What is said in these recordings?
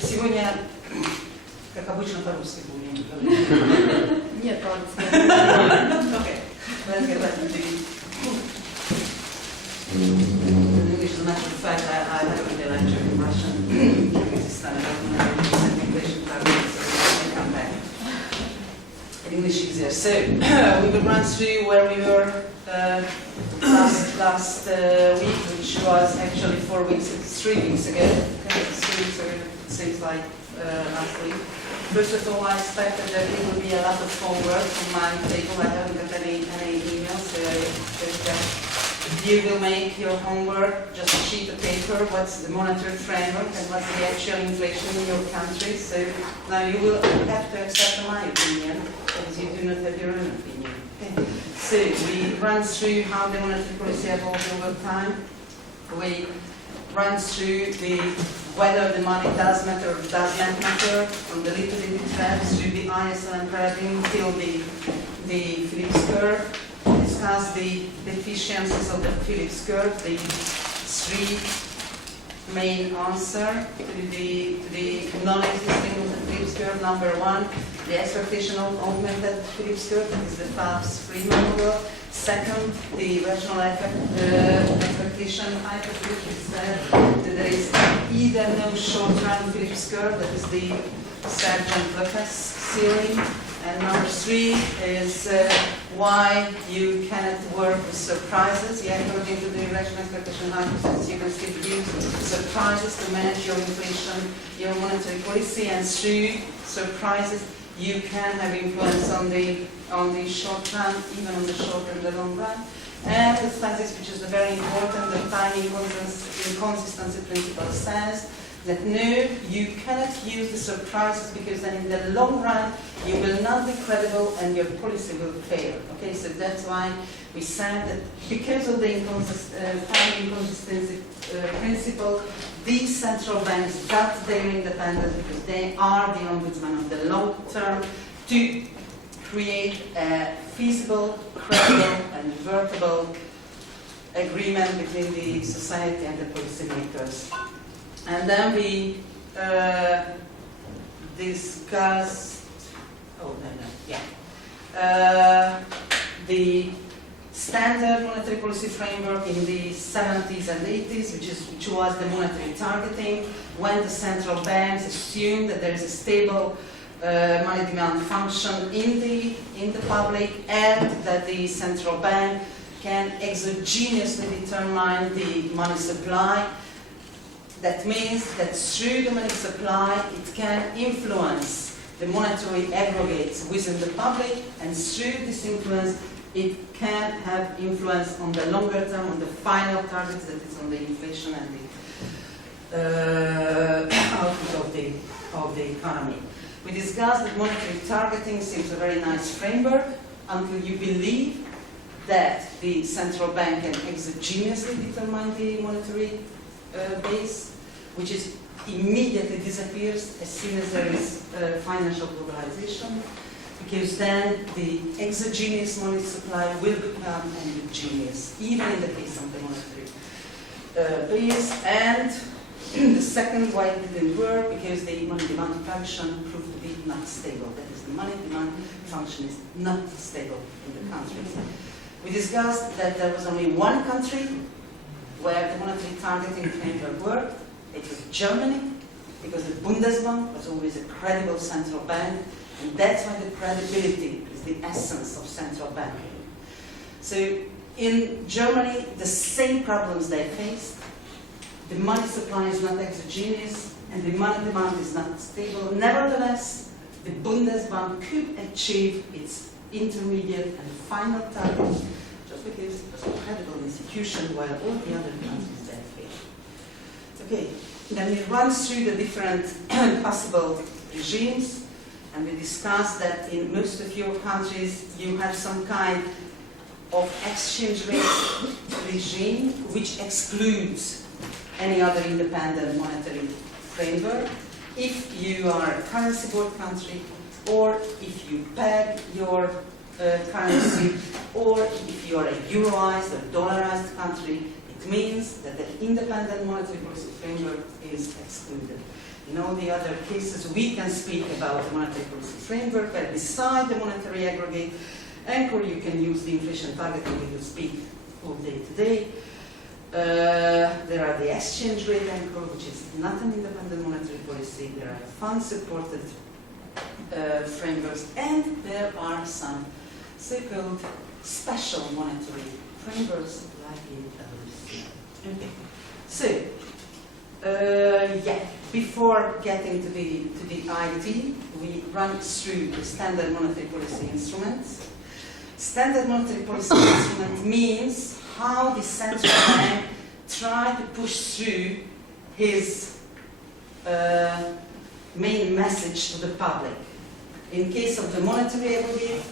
Сегодня, как обычно, по-русски будем. Нет, по-русски. Okay, let's get back to the English. As a matter of fact, I haven't been lecture in Russian this time. I'm English, so I come back. In English easier. So we will run through where we were last week, which was actually 3 weeks ago. 3 weeks ago, it seems like last week. First of all, I expected that there will be a lot of homework on my table. I haven't got any emails, so you will make your homework, just a sheet of paper, what's the monetary framework and what's the actual inflation in your country. So now you will have to accept my opinion, because you do not have your own opinion. Okay. So we run through how the monetary policy evolved over time. We run through whether the money does matter or does not matter, from the liquidity trap through the ISL and paradigm till the Phillips curve. Discuss the deficiencies of the Phillips curve, the 3 main answers to the non-existing of the Phillips curve. Number 1, the expectation of augmented Phillips curve, that is the Phelps-Freeman model. Second, the rational expectation hypothesis, that there is either no short-run Phillips curve, that is the Sargent-Lucas theory. And number 3 is why you cannot work with surprises. Yeah, according to the rational expectation hypothesis, you can still use surprises to manage your inflation, your monetary policy, and through surprises you can have influence on the short run, even on the short and the long run. And the status, which is very important, the time inconsistency principle says that no, you cannot use the surprises, because then in the long run you will not be credible and your policy will fail. Okay, so that's why we said that because of the time inconsistency principle, these central banks got their independence because they are the ombudsman of the long term to create a feasible, credible, and vertical agreement between the society and the policymakers. And then we discussed, the standard monetary policy framework in the 70s and 80s, which was the monetary targeting, when the central banks assumed that there is a stable money demand function in the public, and that the central bank can exogenously determine the money supply. That means that through the money supply, it can influence the monetary aggregates within the public, and through this influence, it can have influence on the longer term, on the final targets, that is on the inflation and the output of the economy. We discussed that monetary targeting seems a very nice framework until you believe that the central bank can exogenously determine the monetary base, which is immediately disappears as soon as there is financial globalization, because then the exogenous money supply will become endogenous, even in the case of the monetary base. And the second, why it didn't work, because the money demand function proved to be not stable. That is, the money demand function is not stable in the countries. We discussed that there was only one country where the monetary targeting framework worked. It was Germany, because the Bundesbank was always a credible central bank, and that's why the credibility is the essence of central banking. So in Germany, the same problems they faced. The money supply is not exogenous, and the money demand is not stable. Nevertheless, the Bundesbank could achieve its intermediate and final target just because it was a credible institution, while all the other countries there failed. Okay, then we run through the different possible regimes, and we discussed that in most of your countries you have some kind of exchange rate regime which excludes any other independent monetary framework if you are a currency board country, or if you peg your currency, or if you are a euroized or dollarized country. It means that the independent monetary policy framework is excluded. In all the other cases, we can speak about the monetary policy framework, but beside the monetary aggregate anchor, you can use the inflation targeting we will speak all day today. There are the exchange rate anchor, which is not an independent monetary policy. There are fund-supported frameworks, and there are some so-called special monetary frameworks like the LOC. Okay. So, before getting to the IT, we run through the standard monetary policy instruments. Standard monetary policy instrument means how the central bank tried to push through his main message to the public. In case of the monetary aggregate,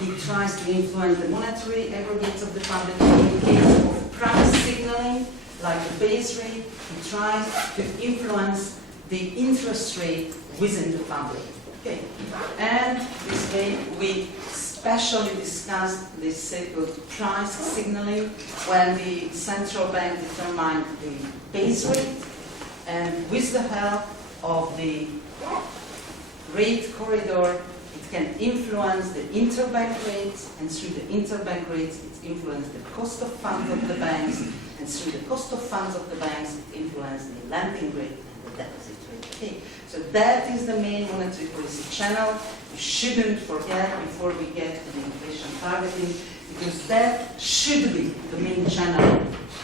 he tries to influence the monetary aggregates of the public. In case of price signaling, like the base rate, he tries to influence the interest rate within the public. Okay. And this way we especially discussed this so-called price signaling when the central bank determined the base rate, and with the help of the rate corridor, it can influence the interbank rates, and through the interbank rates, it influences the cost of funds of the banks, and through the cost of funds of the banks, it influences the lending rate and the deposit rate. Okay. So that is the main monetary policy channel. You shouldn't forget before we get to the inflation targeting, because that should be the main channel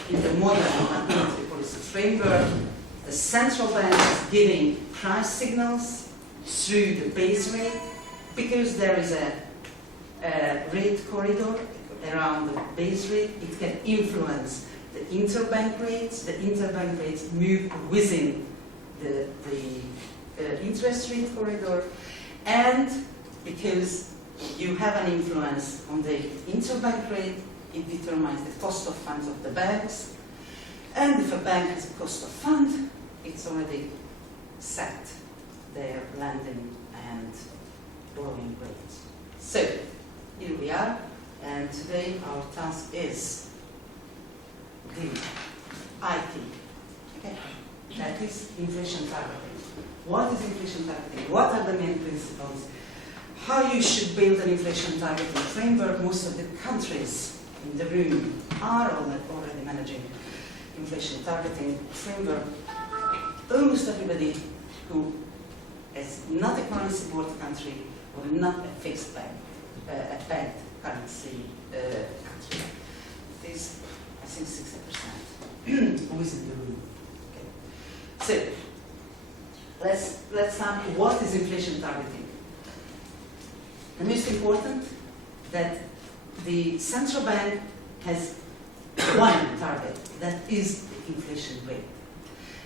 in the modern monetary policy framework. The central bank is giving price signals through the base rate, because there is a rate corridor around the base rate. It can influence the interbank rates. The interbank rates move within the interest rate corridor, and because you have an influence on the interbank rate, it determines the cost of funds of the banks. And if a bank has a cost of fund, it's already set their lending and borrowing rates. So here we are, and today our task is the IT. Okay. That is inflation targeting. What is inflation targeting? What are the main principles? How you should build an inflation targeting framework? Most of the countries in the room are already managing inflation targeting framework. Almost everybody who is not a currency board country or not a fixed bank, a pegged currency country. It is, I think, 60% who is in the room. So, let's start. What is inflation targeting? The most important, that the central bank has one target, that is the inflation rate.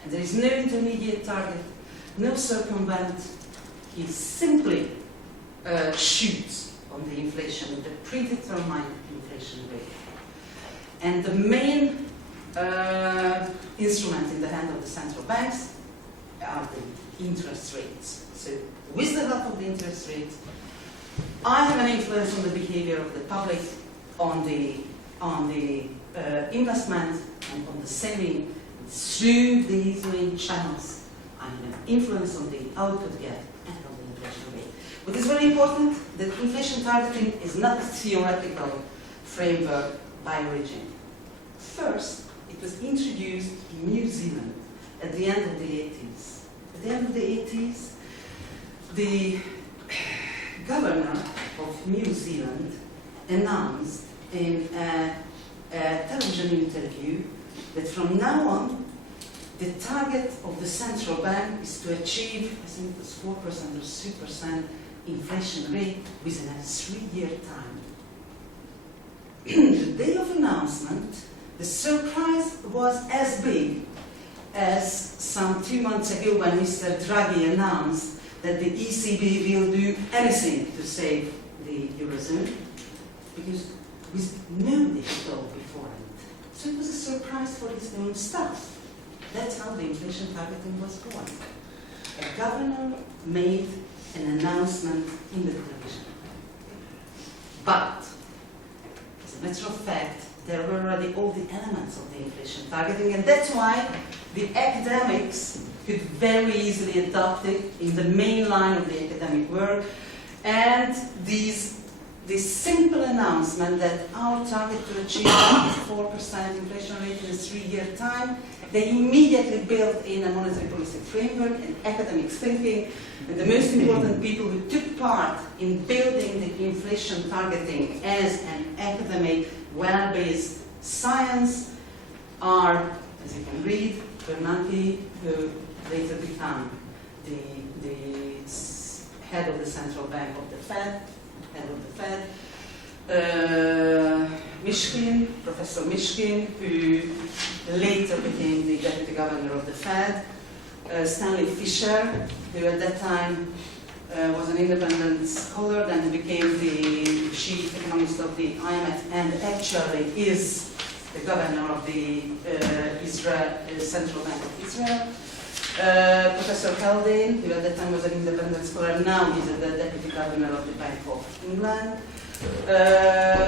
And there is no intermediate target, no circumvent. He simply shoots on the inflation with the predetermined inflation rate. And the main instrument in the hand of the central banks are the interest rates. So with the help of the interest rates, I have an influence on the behavior of the public, on the investment, and on the saving through these main channels. I have an influence on the output gap and on the inflation rate. What is very important, that inflation targeting is not a theoretical framework by origin. First, it was introduced in New Zealand at the end of the 80s. At the end of the 80s, the governor of New Zealand announced in a television interview that from now on, the target of the central bank is to achieve, I think it was 4% or 3% inflation rate within a 3-year time. The day of announcement, the surprise was as big as some 2 months ago when Mr. Draghi announced that the ECB will do anything to save the Eurozone, because with no digital beforehand. So it was a surprise for its own staff. That's how the inflation targeting was born. a governor made an announcement in the television. But, as a matter of fact, there were already all the elements of the inflation targeting, and that's why the academics could very easily adopt it in the main line of the academic work, and this simple announcement that our target to achieve is 4% inflation rate in a 3-year time, they immediately built in a monetary policy framework and academic thinking, and the most important people who took part in building the inflation targeting as an academic, well-based science are, as you can read, Bernanke, who later became the head of the central bank of the Fed, Mishkin, Professor Mishkin, who later became the deputy governor of the Fed, Stanley Fischer, who at that time was an independent scholar, then became the chief economist of the IMF, and actually is the governor of the Central Bank of Israel. Professor Haldane, who at that time was an independent scholar, now he's the deputy governor of the Bank of England.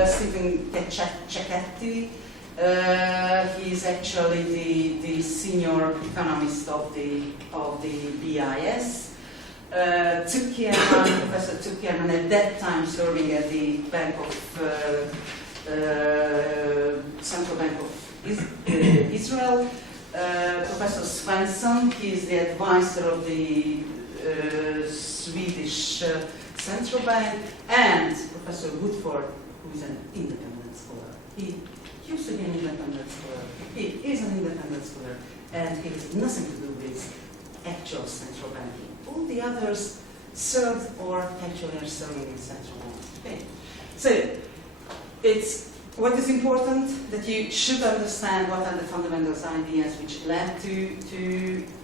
Stephen Cecchetti, he is actually the senior economist of the BIS. Professor Zuckerman, at that time serving at the Central Bank of Israel. Professor Svensson, he is the advisor of the Swedish Central Bank, and Professor Woodford, who is an independent scholar. He used to be an independent scholar. He is an independent scholar, and he has nothing to do with actual central banking. All the others served or actually are serving in central bank. Okay. So, what is important that you should understand what are the fundamental ideas which led to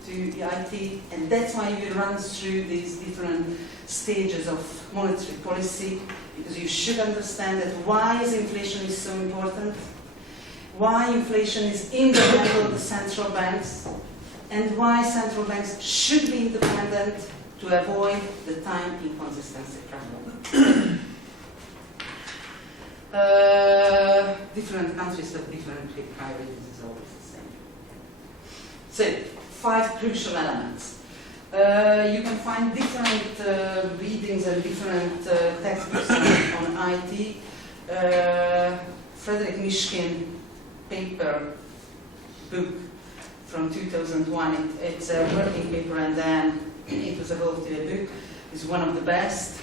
IT, and that's why we run through these different stages of monetary policy, because you should understand that why inflation is so important, why inflation is in the hand of the central banks, and why central banks should be independent to avoid the time inconsistency problem. Different countries have different priorities, is always the same. So, 5 crucial elements. You can find different readings and different textbooks on IT. Frederick Mishkin paper book from 2001. It's a working paper, and then it was evolved to a book. It's one of the best,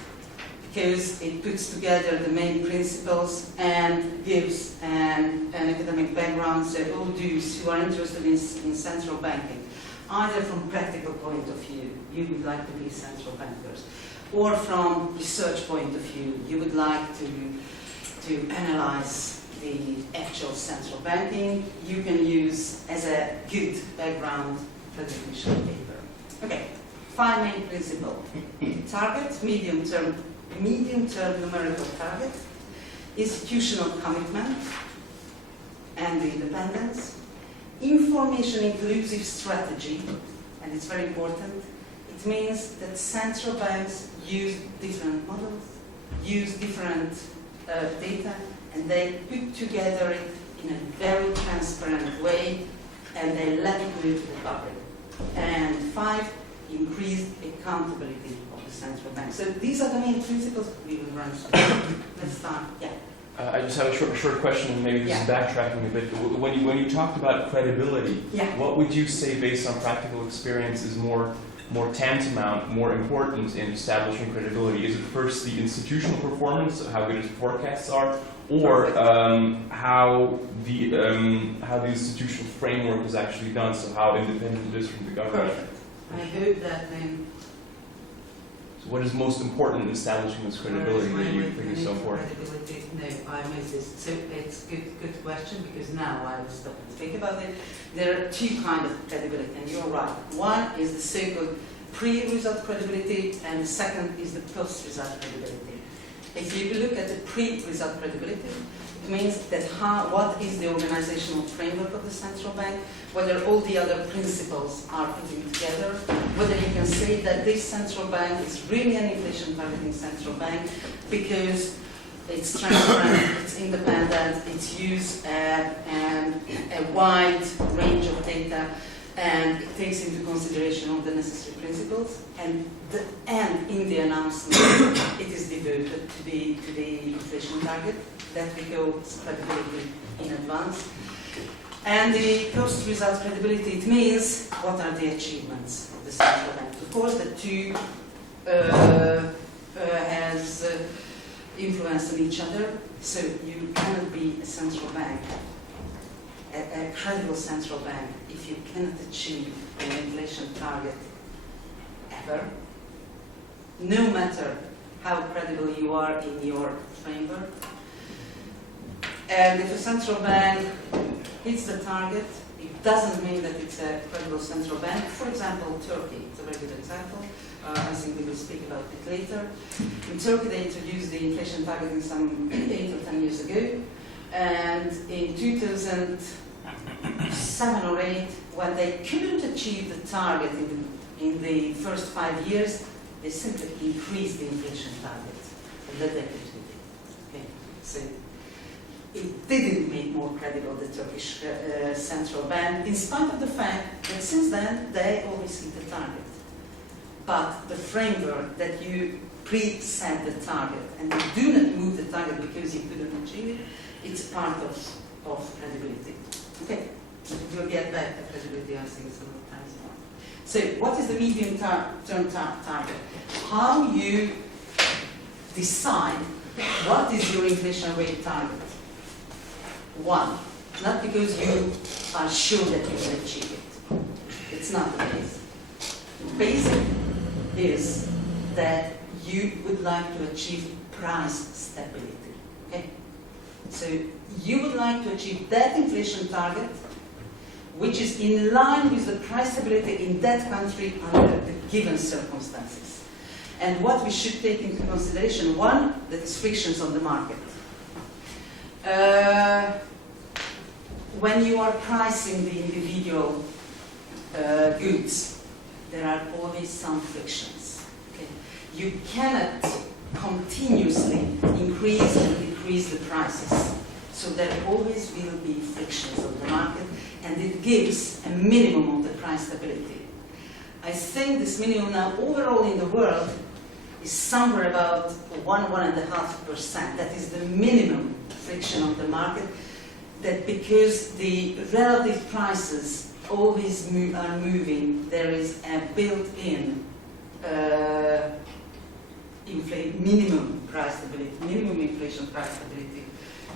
because it puts together the main principles and gives an academic background. So all those who are interested in central banking, either from practical point of view, you would like to be central bankers, or from research point of view, you would like to analyze the actual central banking, you can use as a good background for the initial paper. Okay, 5 main principles. Target, medium-term numerical target, institutional commitment and independence, information inclusive strategy, and it's very important. It means that central banks use different models, use different data, and they put together it in a very transparent way, and they let it move to the public. And 5, increased accountability of the central bank. So these are the main principles we will run through. Let's start. Yeah. I just have a short question, and maybe this is backtracking a bit. When you talked about credibility, what would you say, based on practical experience, is more tantamount, more important in establishing credibility? Is it first the institutional performance, how good its forecasts are, or how the institutional framework is actually done, so how independent it is from the government? Perfect. I hope that then. So what is most important in establishing this credibility that you think is so important? No, I missed this. So it's a good question, because now I will stop and think about it. There are 2 kinds of credibility, and you're right. One is the so-called pre-result credibility, and the second is the post-result credibility. If you look at the pre-result credibility, it means that what is the organizational framework of the central bank, whether all the other principles are putting together, whether you can say that this central bank is really an inflation targeting central bank because it's transparent, it's independent, it's used a wide range of data, and it takes into consideration all the necessary principles, and in the announcement it is devoted to the inflation target that we go credibility in advance. And the post-result credibility, it means what are the achievements of the central bank. Of course, the two has influence on each other, so you cannot be a central bank, a credible central bank, if you cannot achieve an inflation target ever, no matter how credible you are in your framework. And if a central bank hits the target, it doesn't mean that it's a credible central bank. For example, Turkey, it's a very good example. I think we will speak about it later. In Turkey, they introduced the inflation targeting some 8 or 10 years ago. And in 2007 or 8, when they couldn't achieve the target in the first 5 years, they simply increased the inflation target. And that they could do it. Okay? So it didn't make more credible the Turkish central bank, in spite of the fact that since then, they always hit the target. But the framework that you pre-set the target and you do not move the target because you couldn't achieve it, it's part of credibility. Okay, we'll get back to credibility, I think, some other times more. So, what is the medium-term target? How you decide what is your inflation rate target? One, not because you are sure that you will achieve it. It's not the case. Basic is that you would like to achieve price stability. Okay? So you would like to achieve that inflation target which is in line with the price stability in that country under the given circumstances. And what we should take into consideration, one, that is frictions on the market. When you are pricing the individual goods, there are always some frictions. Okay? You cannot continuously increase and decrease the prices. So there always will be frictions on the market, and it gives a minimum of the price stability. I think this minimum now overall in the world is somewhere about 1–1.5%. That is the minimum friction on the market, that because the relative prices always are moving, there is a built-in minimum price stability, minimum inflation price stability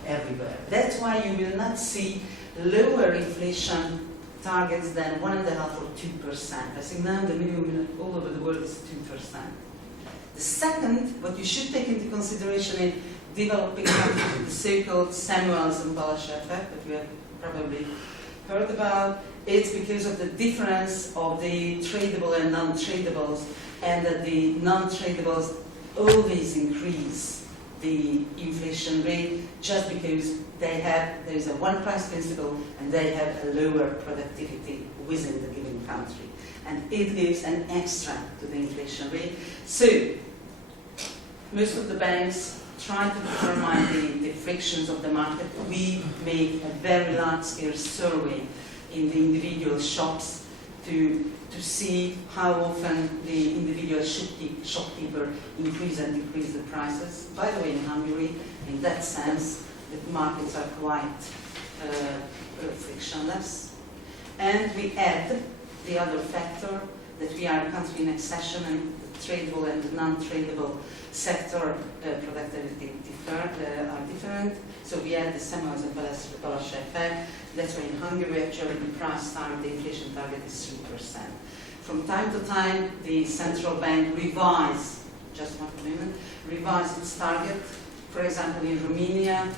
everywhere. That's why you will not see lower inflation targets than 1.5 or 2%. I think now the minimum all over the world is 2%. The second, what you should take into consideration in developing countries, the so-called Samuels and Balash effect that you have probably heard about, it's because of the difference of the tradable and non-tradables, and that the non-tradables always increase the inflation rate just because there is a one price principle and they have a lower productivity within the given country. And it gives an extra to the inflation rate. So, most of the banks try to determine the frictions of the market. We make a very large-scale survey in the individual shops to see how often the individual shopkeeper increase and decrease the prices. By the way, in Hungary, in that sense, the markets are quite frictionless. And we add the other factor that we are a country in accession, and the tradable and the non-tradable sector productivity are different. So we add the Samuels and Balash effect. That's why in Hungary, actually, the price target, the inflation target is 3%. From time to time, the central bank revise its target. For example, in Romania,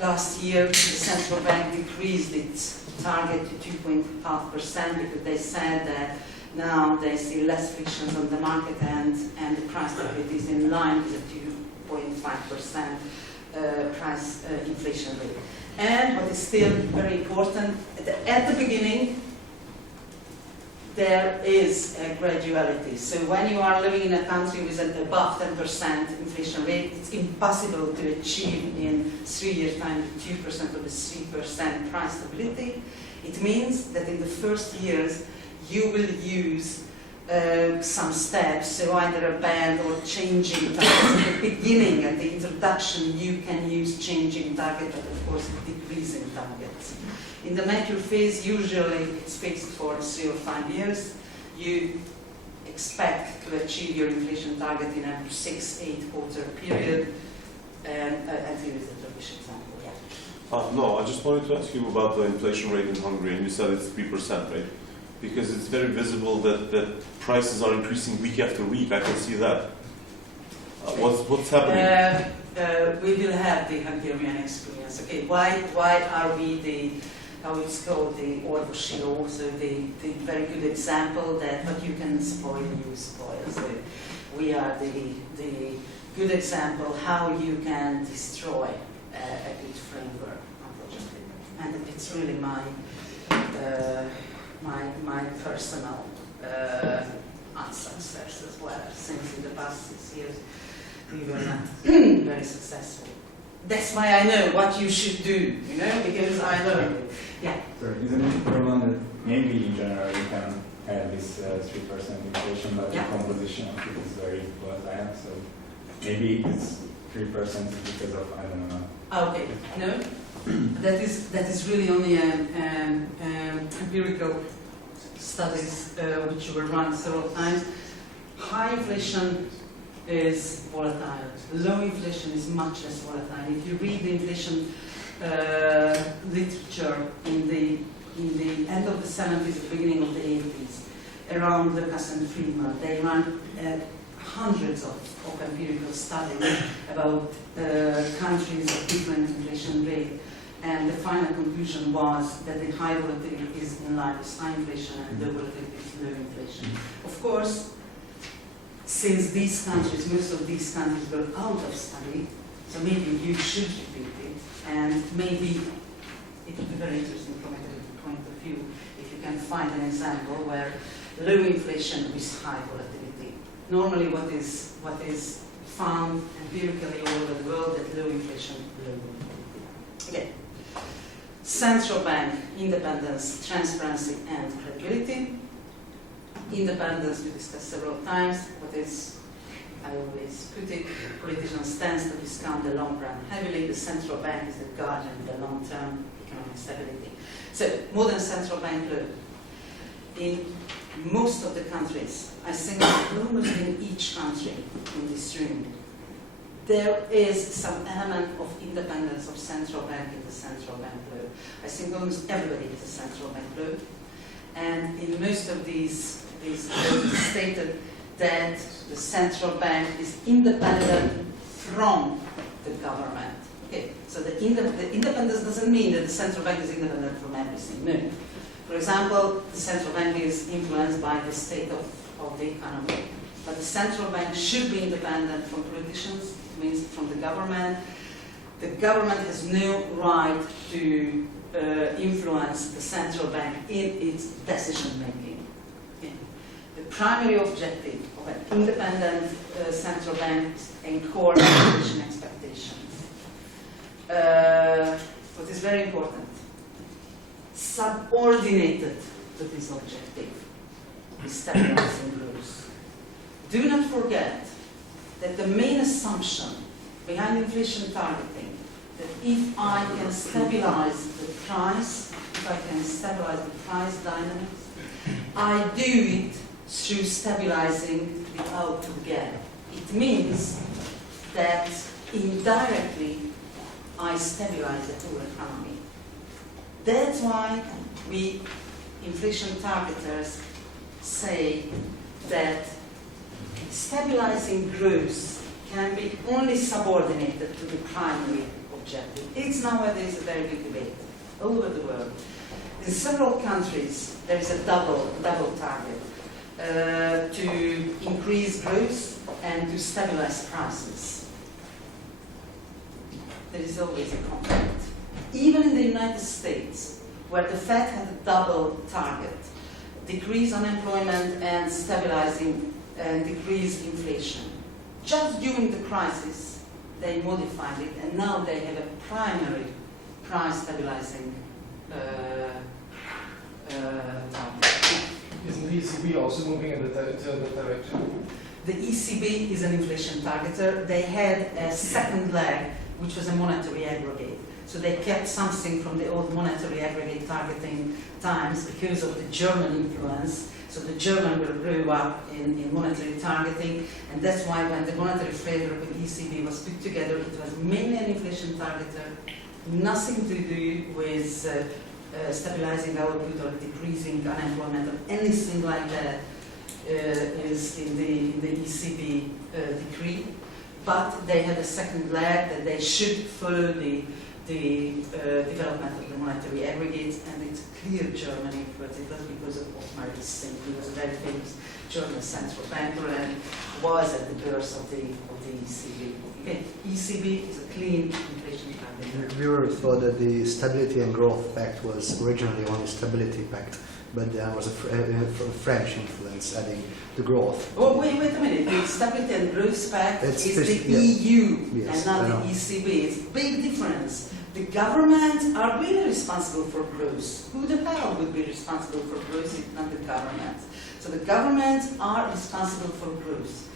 last year, the central bank decreased its target to 2.5% because they said that now they see less frictions on the market and the price stability is in line with the 5.5% price inflation rate. And what is still very important, at the beginning, there is a graduality. So when you are living in a country with an above 10% inflation rate, it's impossible to achieve in 3 years' time 2% or the 3% price stability. It means that in the first years, you will use some steps, so either a band or changing targets. At the beginning, at the introduction, you can use changing target, but of course decreasing targets. In the mature phase, usually it's fixed for 3 or 5 years. You expect to achieve your inflation target in a 6-8 quarter period, and here is the Turkish example. Yeah. No, I just wanted to ask you about the inflation rate in Hungary, and you said it's 3%, right? Because it's very visible that prices are increasing week after week. I can see that. What's happening? We will have the Hungarian experience. Okay, why are we the, how it's called, the orvosi law, so the very good example that what you can spoil, you spoil. So we are the good example how you can destroy a good framework, unfortunately. And it's really my personal unsuccess as well, since in the past 6 years we were not very successful. That's why I know what you should do, you know, because I learned it. Yeah. So isn't it problem that maybe in general you can have this 3% inflation, but Yeah. the composition of it is very volatile, so maybe it's 3% because of, I don't know. Okay. No, that is really only empirical studies which were run several times. High inflation is volatile. Low inflation is much less volatile. If you read the inflation literature in the end of the 70s, the beginning of the 80s, around Lucas and Friedman, they ran hundreds of empirical studies about countries of different inflation rate. And the final conclusion was that the high volatility is in line with high inflation and low volatility is low inflation. Of course, since these countries, most of these countries were out of study, so maybe you should repeat it, and maybe it would be very interesting from a point of view if you can find an example where low inflation with high volatility. Normally what is found empirically all over the world that low inflation, low volatility. Okay. Central bank independence, transparency and credibility. Independence we discussed several times. What is, I always put it, politicians tend to discount the long run heavily. The central bank is the guardian of the long-term economic stability. So, modern central bank law. In most of the countries, I think almost in each country in this room, there is some element of independence of central bank in the central bank law. I think almost everybody has a central bank law. And in most of these laws it's stated that the central bank is independent from the government. Okay, so the independence doesn't mean that the central bank is independent from everything. No. For example, the central bank is influenced by the state of the economy. But the central bank should be independent from politicians, it means from the government. The government has no right to influence the central bank in its decision making. Okay. The primary objective of an independent central bank is encourage inflation expectations. What is very important, subordinated to this objective is stabilizing growth. Do not forget that the main assumption behind inflation targeting, that if I can stabilize the price, if I can stabilize the price dynamics, I do it through stabilizing the output gap. It means that indirectly I stabilize the whole economy. That's why we, inflation targeters, say that stabilizing growth can be only subordinated to the primary objective. It's nowadays a very big debate all over the world. In several countries, there is a double target to increase growth and to stabilize prices. there is always a conflict. Even in the United States, where the Fed had a double target, decrease unemployment and stabilizing and decrease inflation. Just during the crisis, they modified it, and now they have a primary price stabilizing target. Isn't the ECB also moving in that direction? The ECB is an inflation targeter. They had a second leg, which was a monetary aggregate. So they kept something from the old monetary aggregate targeting times because of the German influence. So the German will grow up in monetary targeting, and that's why when the monetary framework with ECB was put together, it was mainly an inflation targeter, nothing to do with stabilizing output or decreasing unemployment or anything like that is in the ECB decree. But they had a second leg that they should follow the development of the monetary aggregates, and it's clear German influence. It was because of Otmar Hissing, who was a very famous German central banker and was at the birth of the ECB. Okay, ECB is a clean inflation target. We were thought that the Stability and Growth Pact was originally only Stability Pact, but there was a French influence adding the growth. Oh, wait a minute. The Stability and Growth Pact It's is the yeah. EU Yes, and not I the know. ECB. It's a big difference. The governments are really responsible for growth. Who the hell would be responsible for growth if not the government? So the governments are responsible for growth.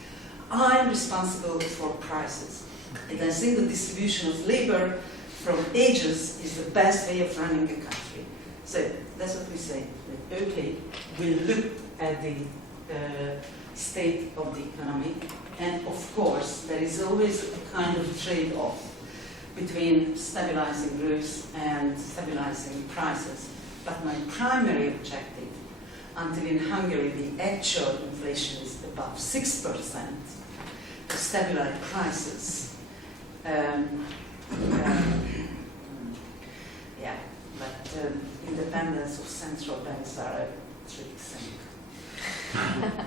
I'm responsible for prices. And I think the distribution of labor from ages is the best way of running a country. So that's what we say. Okay, we look at the state of the economy, and of course there is always a kind of trade-off between stabilizing growth and stabilizing prices. But my primary objective, until in Hungary the actual inflation is above 6%, to stabilize prices. Yeah, but independence of central banks are a trick thing.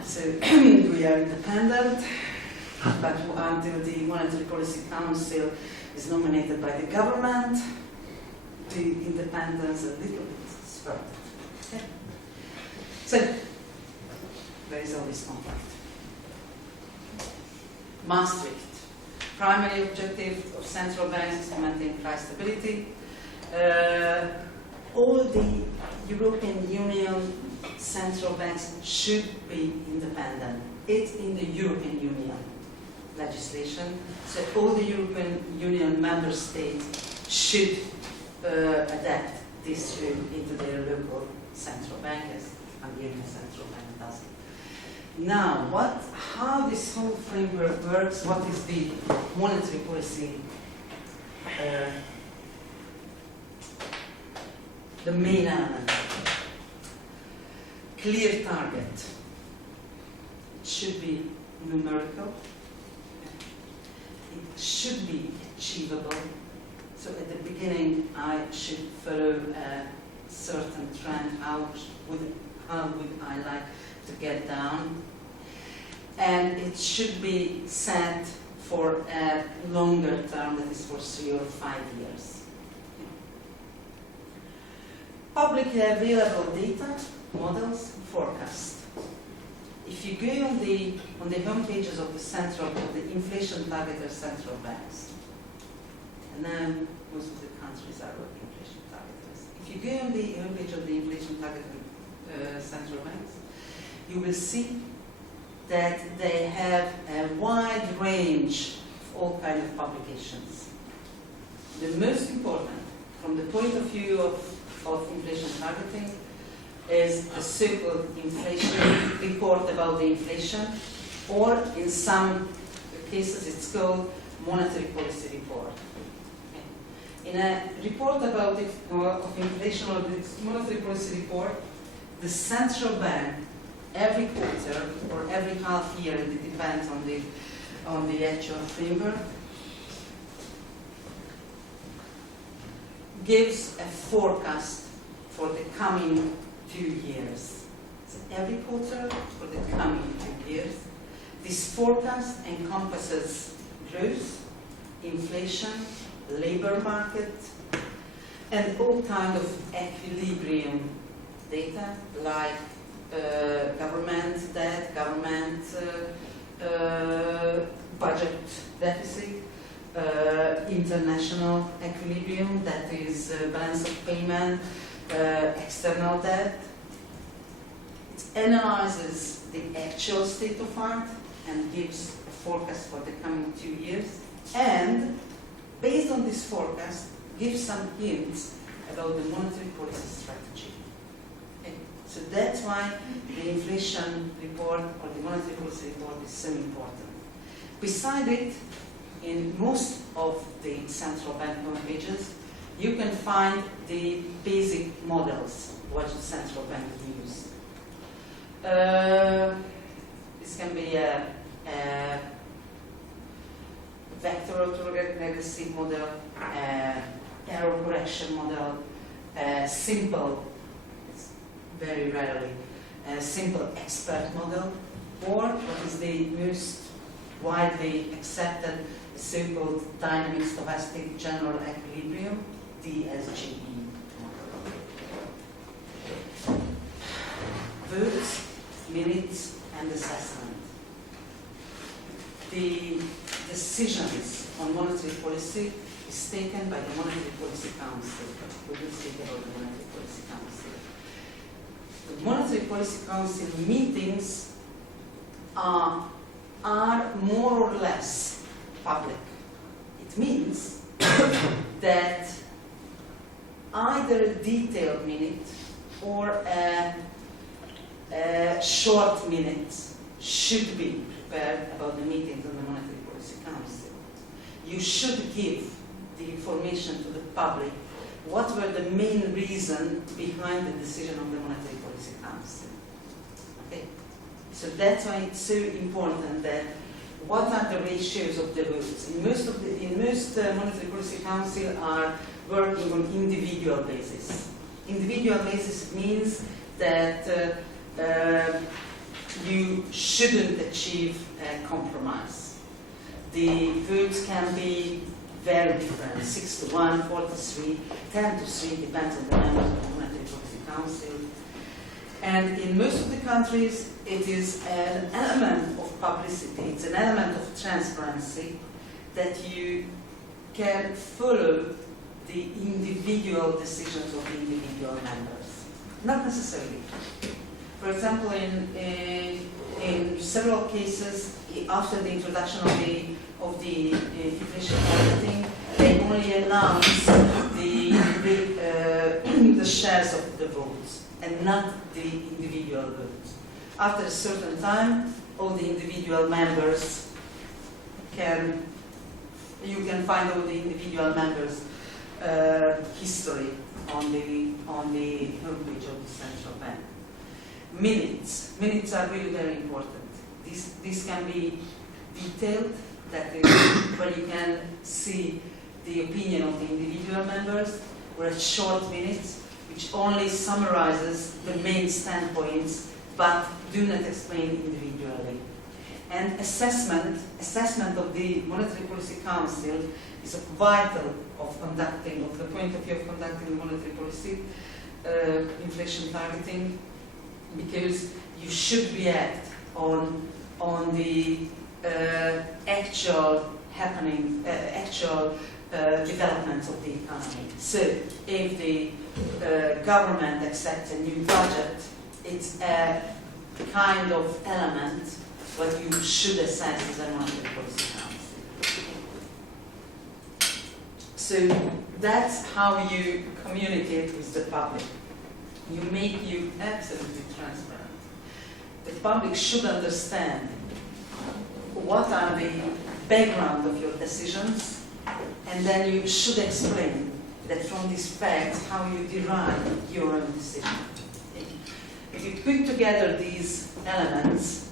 So we are independent, but until the Monetary Policy Council is nominated by the government, the independence a little bit spurred. Okay. So there is always conflict. Maastricht. Primary objective of central banks is to maintain price stability. All the European Union central banks should be independent. It's in the European Union legislation, so all the European Union member states should adapt this into their local central bank, as Hungarian central bank does. Now, how this whole framework works, what is the monetary policy, the main element. Clear target. It should be numerical. It should be achievable. So at the beginning, I should follow a certain trend. How would I like to get down? And it should be set for a longer term, that is for 3 or 5 years. Publicly available data, models, forecast. If you go on the home pages of the inflation targeted central banks, and now most of the countries are inflation targeters. If you go on the home page of the inflation targeted central banks, you will see that they have a wide range of all kinds of publications. The most important, from the point of view of inflation targeting, is the so-called inflation report about the inflation, or in some cases it's called monetary policy report. In a report about of inflation, or the monetary policy report, the central bank every quarter or every half year, and it depends on the actual framework, gives a forecast for the coming 2 years. So every quarter for the coming 2 years. This forecast encompasses growth, inflation, labor market, and all kind of equilibrium data like government debt, government budget deficit, international equilibrium, that is balance of payment, external debt. It analyzes the actual state of art and gives a forecast for the coming 2 years, and based on this forecast gives some hints about the monetary policy strategy. Okay. So that's why the inflation report or the monetary policy report is so important. Beside it, in most of the central bank pages, you can find the basic models what the central bank use. This can be a vector autoregressive model, error correction model, simple, it's very rarely, simple expert model, or what is the most widely accepted so-called dynamic stochastic general equilibrium, DSGE model. Votes, minutes, and assessment. The decisions on monetary policy is taken by the Monetary Policy Council. We will speak about the Monetary Policy Council. The Monetary Policy Council meetings are more or less public. It means that either a detailed minute or a short minute should be prepared about the meetings of the Monetary Policy Council. You should give the information to the public what were the main reasons behind the decision of the Monetary Policy Council. Okay? So that's why it's so important that what are the ratios of the votes. In most Monetary Policy Council are working on individual basis. Individual basis means that you shouldn't achieve a compromise. The votes can be very different, 6-1, 4-3, 10-3, depends on the members of the Monetary Policy Council. And in most of the countries, it is an element of publicity, it's an element of transparency that you can follow the individual decisions of the individual members. Not necessarily. For example, in several cases, after the introduction of the inflation targeting, they only announce the shares of the votes and not the individual votes. After a certain time, all the individual members you can find all the individual members' history on the homepage of the central bank. Minutes are really very important. This can be detailed, that is where you can see the opinion of the individual members, whereas short minutes, which only summarizes the main standpoints but do not explain individually. And assessment of the Monetary Policy Council is vital of the point of view of conducting monetary policy, inflation targeting, because you should react on the actual developments of the economy. So if the government accepts a new budget, it's a kind of element what you should assess as a monetary policy council. So that's how you communicate with the public. You make you absolutely transparent. The public should understand what are the background of your decisions, and then you should explain that from these facts how you derive your own decision. If you put together these elements,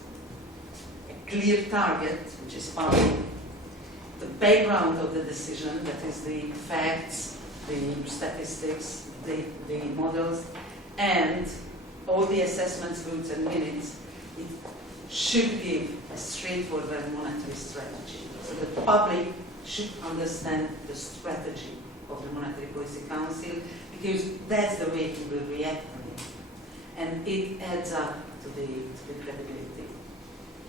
a clear target, which is public, the background of the decision, that is the facts, the statistics, the models, and all the assessments, votes, and minutes, should give a straightforward monetary strategy. So the public should understand the strategy of the Monetary Policy Council, because that's the way it will react on it. And it adds up to the credibility.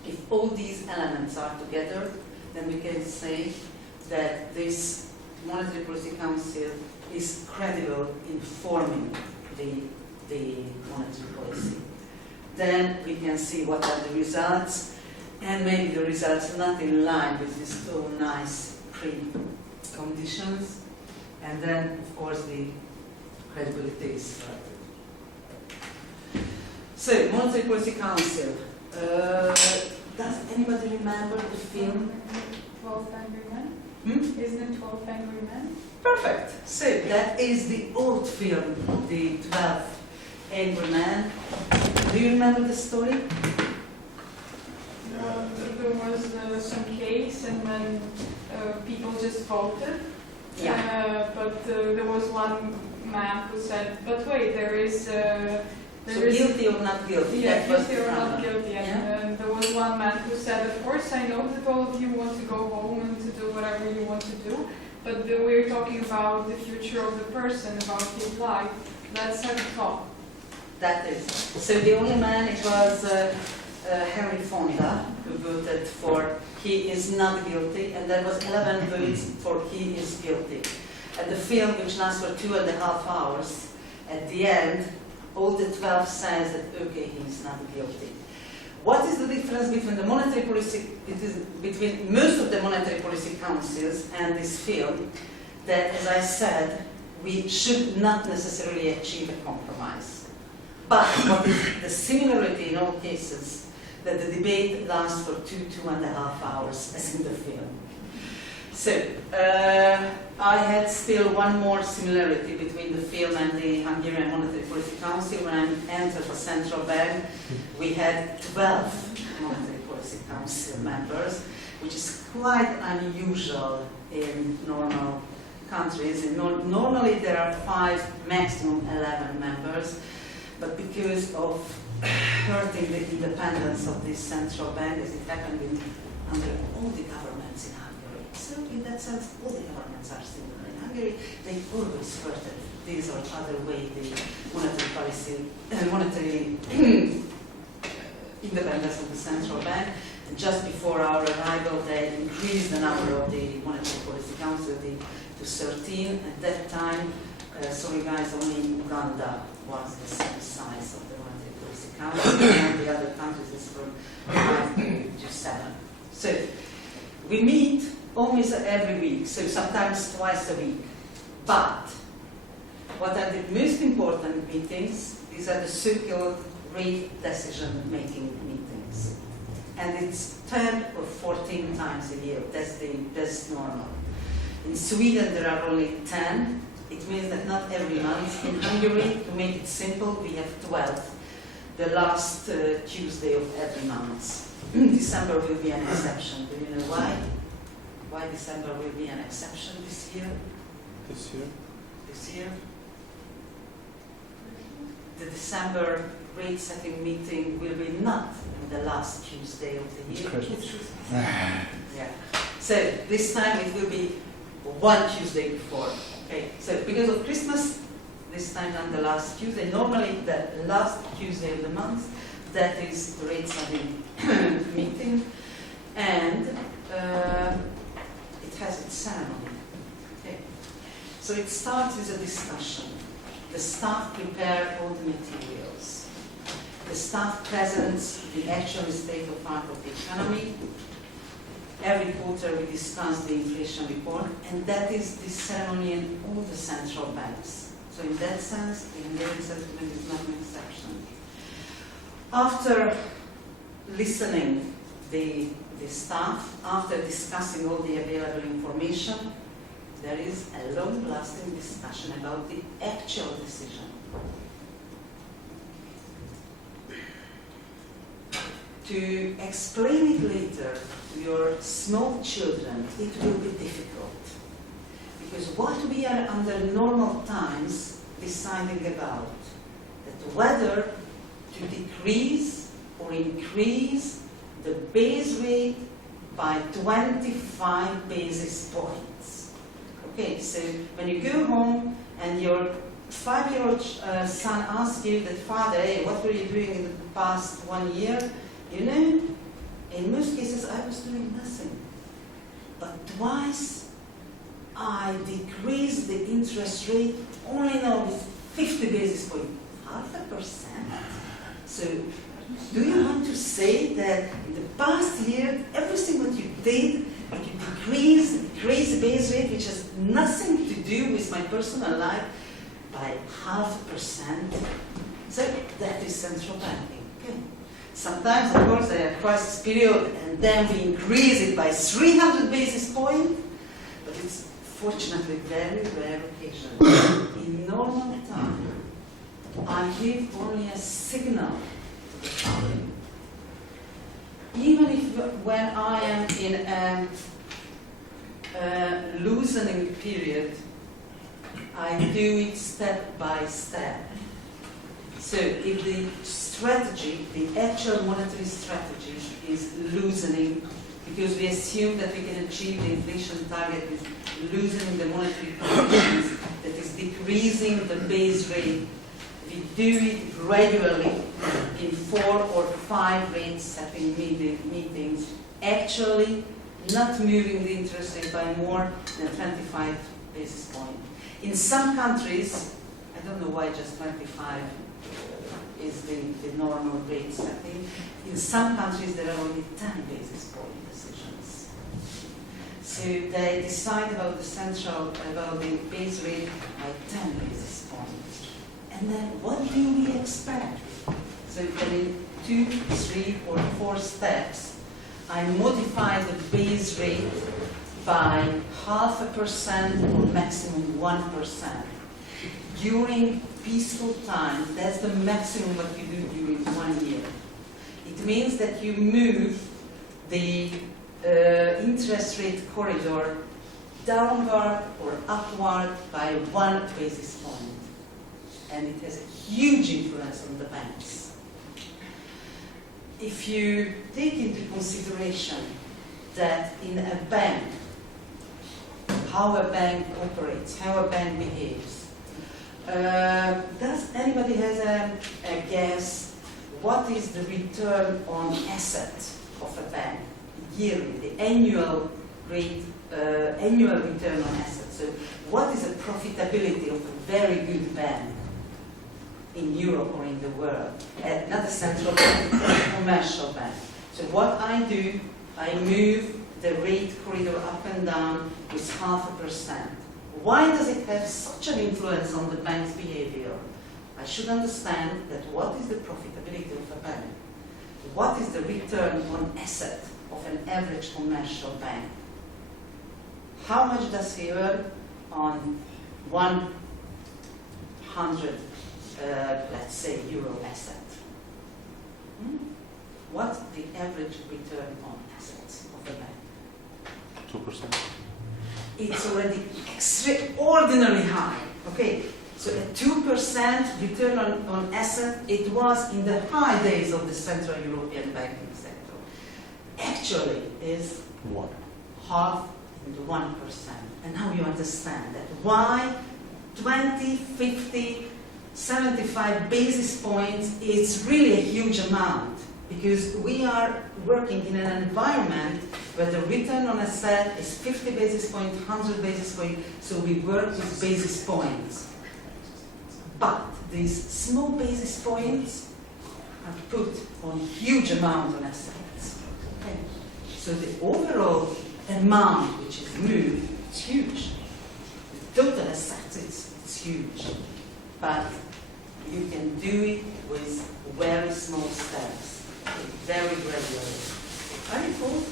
If all these elements are together, then we can say that this Monetary Policy Council is credible in forming the monetary policy. Then we can see what are the results, and maybe the results are not in line with these so nice pre-conditions, and then of course the credibility is threatened. So, Monetary Policy Council. Does anybody remember the film? 12 Angry Men? Hmm? Isn't it 12 Angry Men? Perfect. So that is the old film, the 12 Angry Men. Do you remember the story? There was some case, and then people just voted. Yeah. But there was one man who said, "But wait, there is." So guilty or not guilty? Yeah, That was guilty or the not problem. guilty. Yeah? And there was one man who said, "Of course, I know that all of you want to go home and to do whatever you want to do, but we're talking about the future of the person, about his life. Let's have a talk." That is. So the only man, it was Henry Fonda, who voted for he is not guilty, and there was 11 votes for he is guilty. And the film, which lasts for 2.5 hours, at the end, all the 12 says that, okay, he is not guilty. What is the difference between the monetary policy, between most of the monetary policy councils and this film? That, as I said, we should not necessarily achieve a compromise. But what is the similarity in all cases, that the debate lasts for 2.5 hours, as in the film. So, I had still one more similarity between the film and the Hungarian Monetary Policy Council. When I entered the central bank, we had 12 Monetary Policy Council members, which is quite unusual in normal countries. Normally there are 5, maximum 11 members, but because of hurting the independence of this central bank, as it happened under all the governments in Hungary. So in that sense, all the governments are similar. In Hungary, they always hurted this or other way the monetary policy, monetary independence of the central bank. And just before our arrival, they increased the number of the Monetary Policy Council to 13. At that time, sorry guys, only Uganda was the same size of the Monetary Policy Council, and the other countries is from 5 to 7. So we meet almost every week, so sometimes twice a week. But what are the most important meetings? These are the so-called rate decision-making meetings. And it's 10 or 14 times a year. That's normal. In Sweden, there are only 10. It means that not every month. In Hungary, to make it simple, we have 12, the last Tuesday of every month. December will be an exception. Do you know why? Why December will be an exception this year? This year? This year? The December rate-setting meeting will be not on the last Tuesday of the year. Yeah. So this time it will be one Tuesday before. Okay. So because of Christmas, this time on the last Tuesday. Normally the last Tuesday of the month, that is the rate-setting meeting, and it has its ceremony. Okay. So it starts with a discussion. The staff prepare all the materials. The staff presents the actual state of art of the economy. Every quarter we discuss the inflation report, and that is the ceremony in all the central banks. So in that sense, the Hungarian central bank is not an exception. After listening the staff, after discussing all the available information, there is a long-lasting discussion about the actual decision. To explain it later to your small children, it will be difficult. Because what we are under normal times deciding about, that whether to decrease or increase the base rate by 25 basis points. Okay, so when you go home and your 5-year-old son asks you that, Father, hey, what were you doing in the past 1 year? You know, in most cases I was doing nothing. But twice I decreased the interest rate only now with 50 basis points, 0.5%. So do you want to say that in the past year, everything what you did, what you decreased the base rate, which has nothing to do with my personal life, by 0.5%? So that is central banking. Okay. Sometimes, of course, there are crisis period, and then we increase it by 300 basis points, but it's fortunately very rare occasion. In normal time, I give only a signal to the public. Even if when I am in a loosening period, I do it step by step. So if the strategy, the actual monetary strategy is loosening, because we assume that we can achieve the inflation target with loosening the monetary conditions, that is decreasing the base rate, we do it gradually in 4 or 5 rate setting meetings, actually not moving the interest rate by more than 25 basis points. In some countries, I don't know why just 25 is the normal rate setting. In some countries, there are only 10 basis point decisions. So they decide about the base rate by 10 basis points. And then what do we expect? So then in 2, 3, or 4 steps, I modify the base rate by 0.5% or maximum 1%. During peaceful time, that's the maximum what you do during 1 year. It means that you move the interest rate corridor downward or upward by 1 basis point. And it has a huge influence on the banks. If you take into consideration that in a bank, how a bank operates, how a bank behaves, does anybody has a guess what is the return on asset of a bank yearly, the annual rate, annual return on assets? So what is the profitability of a very good bank in Europe or in the world? Not a central bank, a commercial bank. So what I do, I move the rate corridor up and down with 0.5%. Why does it have such an influence on the bank's behavior? I should understand that what is the profitability of a bank? What is the return on asset of an average commercial bank? How much does he earn on 100, let's say, euro asset? What's the average return on assets of a bank? 2%. It's already extraordinarily high. Okay, so a 2% return on asset, it was in the high days of the Central European banking sector. Actually, is 0.5 into 1%. And now you understand that why 20, 50, 75 basis points is really a huge amount. Because we are working in an environment where the return on asset is 50 basis points, 100 basis points, so we work with basis points. But these small basis points are put on huge amount on assets. Okay. So the overall amount which is moved is huge. The total assets, it's huge. But you can do it with very small steps. Very gradually. Are you cool?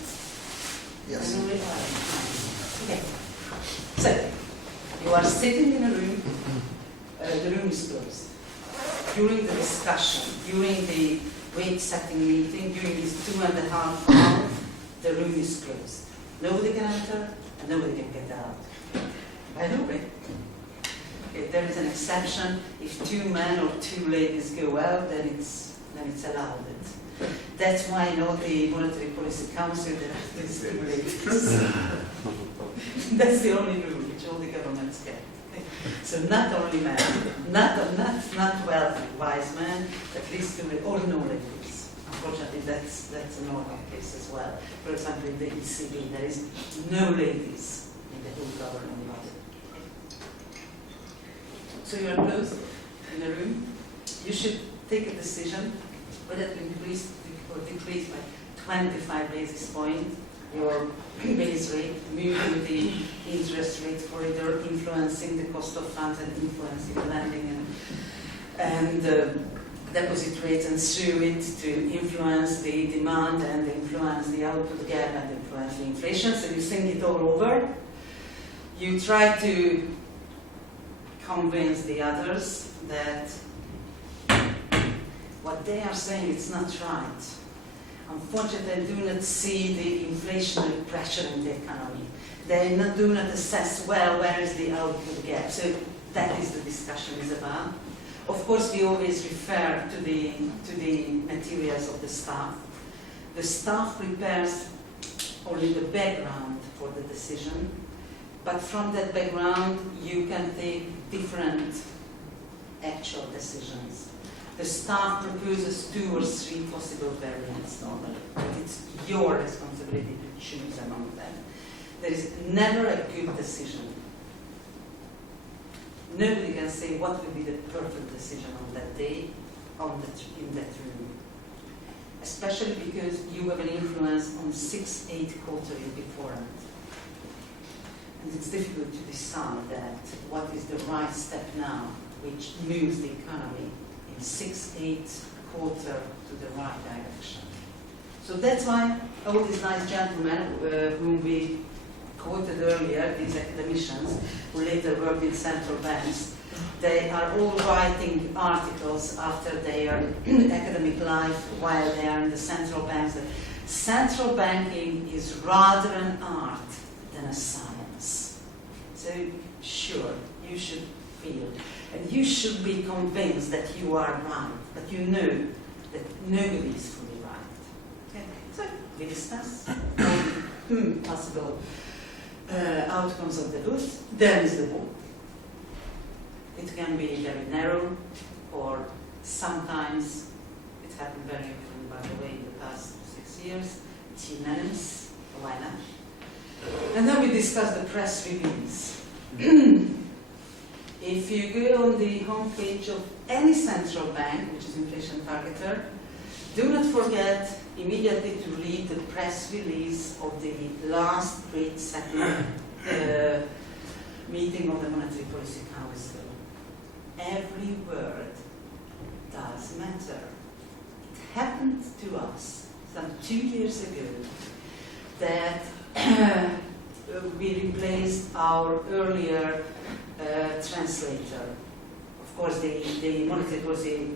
Yes. Okay. So, you are sitting in a room, the room is closed. During the discussion, during the rate setting meeting, during these 2.5 hours, the room is closed. Nobody can enter and nobody can get out. By the way, if there is an exception, if 2 men or 2 ladies go out, then it's allowed. That's why the Monetary Policy Council, there are these regulators. That's the only rule which all the governments get. So not only men, not wealthy, wise men, at least all no ladies. Unfortunately, that's a normal case as well. For example, in the ECB, there is no ladies in the whole governing body. So you're close in a room. You should take a decision whether to increase or decrease by 25 basis points your base rate, moving the interest rate corridor, influencing the cost of funds and influencing the lending and deposit rates, and through it to influence the demand and influence the output gap and influence the inflation. So you think it all over. You try to convince the others that what they are saying is not right. Unfortunately, they do not see the inflationary pressure in the economy. They do not assess, well, where is the output gap. So that is the discussion is about. Of course, we always refer to the materials of the staff. The staff prepares only the background for the decision, but from that background, you can take different actual decisions. The staff proposes 2 or 3 possible variants normally, but it's your responsibility to choose among them. There is never a good decision. Nobody can say what will be the perfect decision on that day, in that room. Especially because you have an influence on 6-8 quarters beforehand. And it's difficult to decide that what is the right step now, which moves the economy 6-8 quarter to the right direction. So that's why all these nice gentlemen whom we quoted earlier, these academicians who later worked in central banks, they are all writing articles after their academic life while they are in the central banks. Central banking is rather an art than a science. So sure, you should feel. And you should be convinced that you are right, but you know that nobody is fully right. Okay? So we discuss possible outcomes of the vote. There is the vote. It can be very narrow, or sometimes it happened very often, by the way, in the past 6 years. It's unanimous. Why not? And then we discuss the press release. If you go on the homepage of any central bank, which is inflation targeter, do not forget immediately to read the press release of the last rate setting meeting of the Monetary Policy Council. Every word does matter. It happened to us some 2 years ago that we replaced our earlier translator. Of course, the Monetary Policy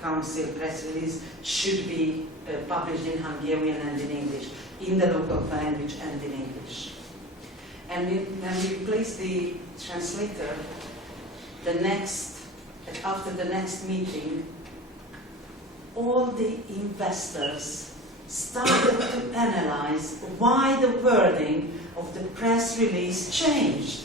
Council press release should be published in Hungarian and in English, in the local language and in English. And when we replaced the translator, after the next meeting, all the investors started to analyze why the wording of the press release changed.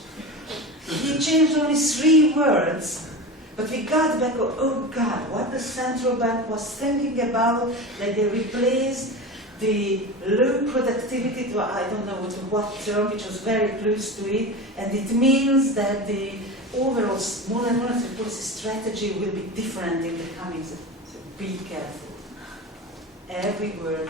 He changed only 3 words, but we got back, oh God, what the central bank was thinking about, that they replaced the low productivity to, I don't know what term, which was very close to it, and it means that the overall monetary policy strategy will be different in the coming, so be careful. Every word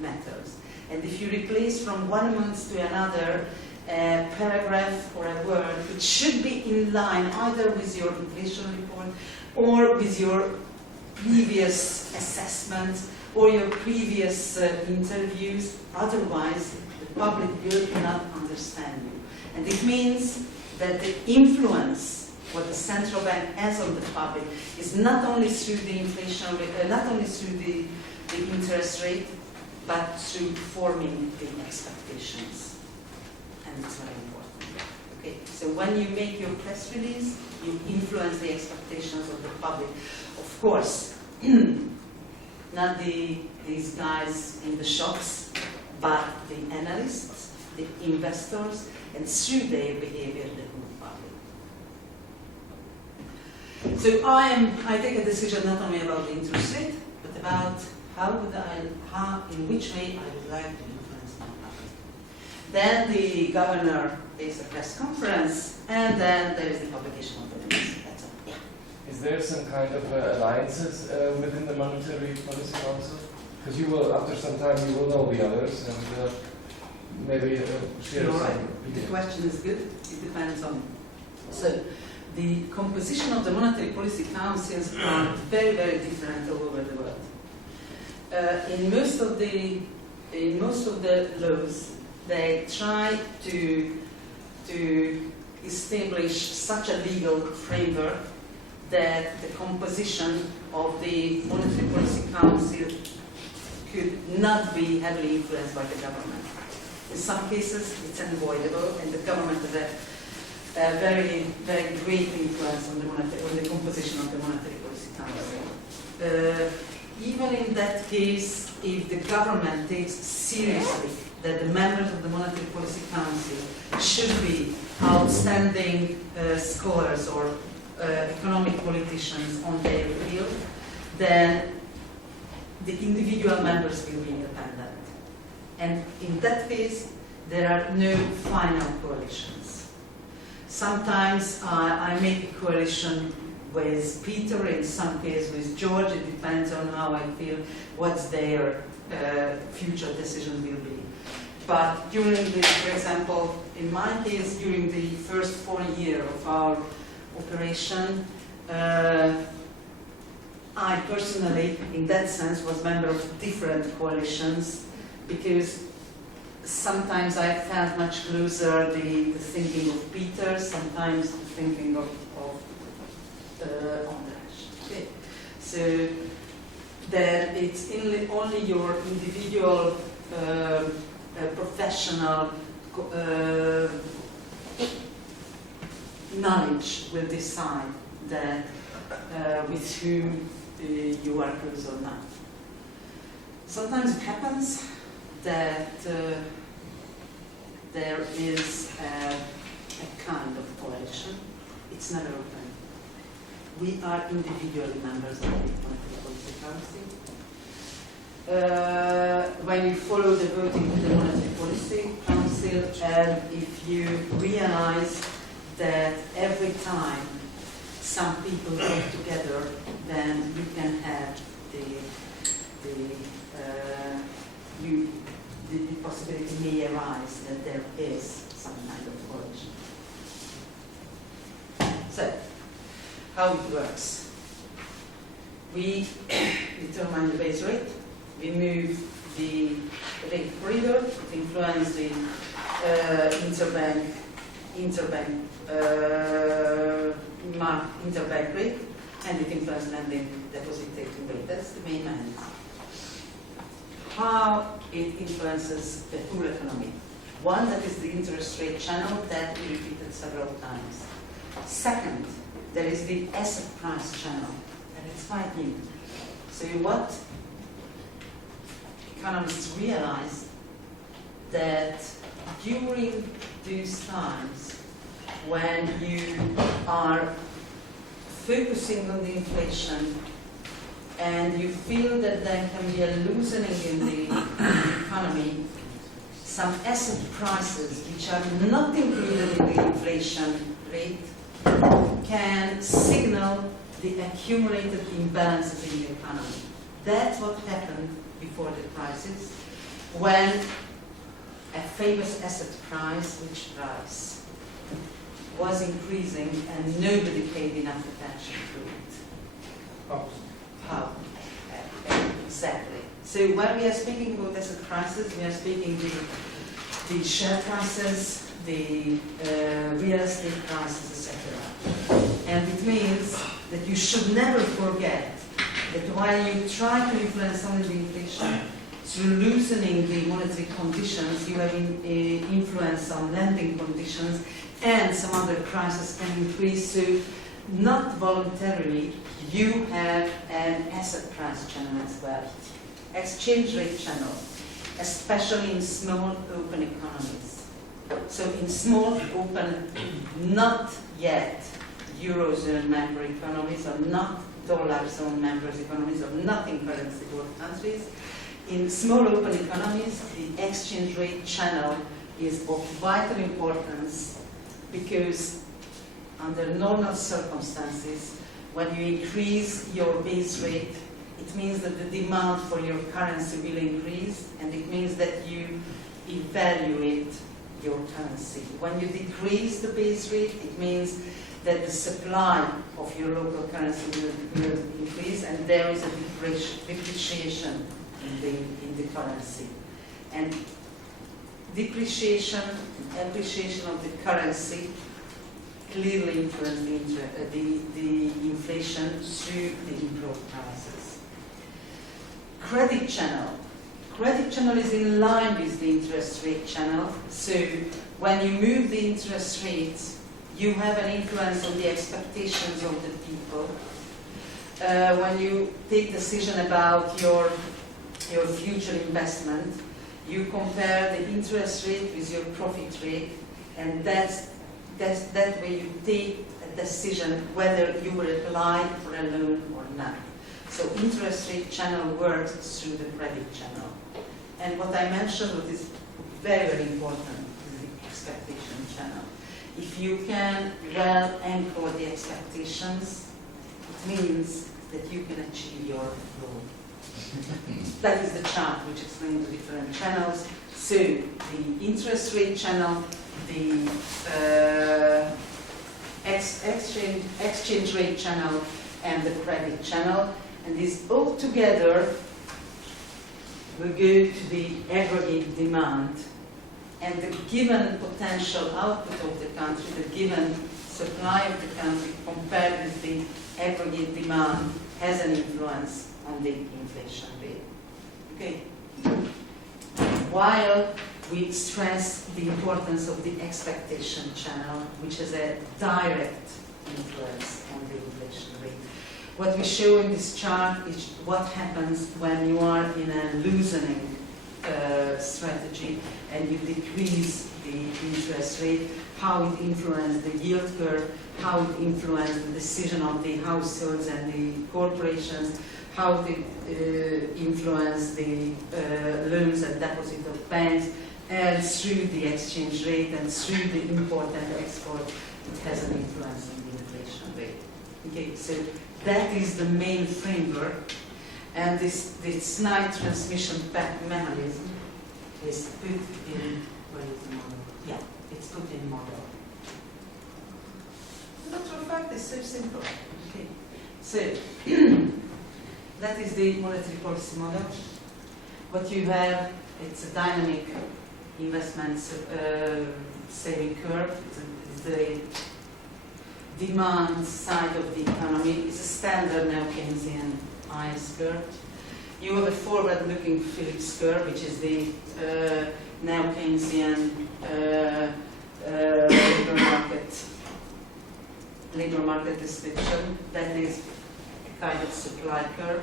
matters. And if you replace from one month to another a paragraph or a word, it should be in line either with your inflation report or with your previous assessment or your previous interviews. Otherwise, the public will not understand you. And it means that the influence what the central bank has on the public is not only through the inflation rate, not only through the interest rate, but through forming the expectations. And it's very important. Okay, so when you make your press release, you influence the expectations of the public. Of course, not these guys in the shops, but the analysts, the investors, and through their behavior, the whole public. So I take a decision not only about the interest rate, but about in which way I would like to influence my public. Then the governor takes a press conference, and then there is the publication of the minutes. That's all. Yeah. Is there some kind of alliances within the Monetary Policy Council? Because you will, after some time, you will know the others, and maybe share You're some. right. The question is good. It depends on. So, the composition of the Monetary Policy Councils are very, very different all over the world. In most of the laws, they try to establish such a legal framework that the composition of the Monetary Policy Council could not be heavily influenced by the government. In some cases, it's unavoidable, and the government has a very, very great influence on the composition of the Monetary Policy Council. Even in that case, if the government takes seriously that the members of the Monetary Policy Council should be outstanding scholars or economic politicians on their field, then the individual members will be independent. And in that case, there are no final coalitions. Sometimes I make a coalition with Peter, in some cases with George. It depends on how I feel, what's their future decision will be. But during for example, in my case, during the first 4 years of our operation, I personally, in that sense, was member of different coalitions, because sometimes I felt much closer the thinking of Peter, sometimes the thinking of András. Okay. So that it's only your individual professional knowledge will decide that with whom you are close or not. Sometimes it happens that there is a kind of coalition. It's never open. We are individually members of the Monetary Policy Council. When you follow the voting of the Monetary Policy Council, and if you realize that every time some people get together, then you can have the possibility may arise that there is some kind of coalition. So, how it works. We determine the base rate, we move the rate corridor to influence the interbank rate, and it influences lending deposit taking rate. That's the main mechanism. How it influences the whole economy. One, that is the interest rate channel that we repeated several times. Second, there is the asset price channel, and it's quite new. So what economists realize that during these times when you are focusing on the inflation and you feel that there can be a loosening in the economy, some asset prices which are not included in the inflation rate can signal the accumulated imbalances in the economy. That's what happened before the crisis, when a famous asset price, which price, was increasing and nobody paid enough attention to it. How? Exactly. So when we are speaking about asset prices, we are speaking the share prices, the real estate prices, etc. And it means that you should never forget that while you try to influence only the inflation through loosening the monetary conditions, you have influence on lending conditions, and some other crises can increase. So not voluntarily, you have an asset price channel as well. Exchange rate channel, especially in small open economies. So in small open, not yet Eurozone member economies or not dollar zone members economies or not in currency world countries, in small open economies, the exchange rate channel is of vital importance because under normal circumstances, when you increase your base rate, it means that the demand for your currency will increase, and it means that you evaluate your currency. When you decrease the base rate, it means that the supply of your local currency will increase, and there is a depreciation in the currency. And depreciation and appreciation of the currency clearly influence the inflation through the improved prices. Credit channel. Credit channel is in line with the interest rate channel. So when you move the interest rates, you have an influence on the expectations of the people. When you take decision about your future investment, you compare the interest rate with your profit rate, and that way you take a decision whether you will apply for a loan or not. So interest rate channel works through the credit channel. And what I mentioned, what is very, very important, is the expectation channel. If you can well anchor the expectations, it means that you can achieve your goal. That is the chart which explains the different channels. So the interest rate channel, the exchange rate channel, and the credit channel, and these all together will go to the aggregate demand, and the given potential output of the country, the given supply of the country compared with the aggregate demand has an influence on the inflation rate. Okay. While we stress the importance of the expectation channel, which has a direct influence on the inflation rate. What we show in this chart is what happens when you are in a loosening strategy and you decrease the interest rate, how it influences the yield curve, how it influences the decision of the households and the corporations, how it influences the loans and deposits of banks, and through the exchange rate and through the import and export, it has an influence on the inflation rate. Okay, so that is the main framework, and this snide transmission mechanism is put in, where is the model? Yeah, it's put in model. As a matter of fact, it's so simple. Okay, so that is the monetary policy model. What you have, it's a dynamic investment saving curve. It's the demand side of the economy. It's a standard now Keynesian IS curve. You have a forward-looking Phillips curve, which is the now Keynesian labor market description. That is a kind of supply curve.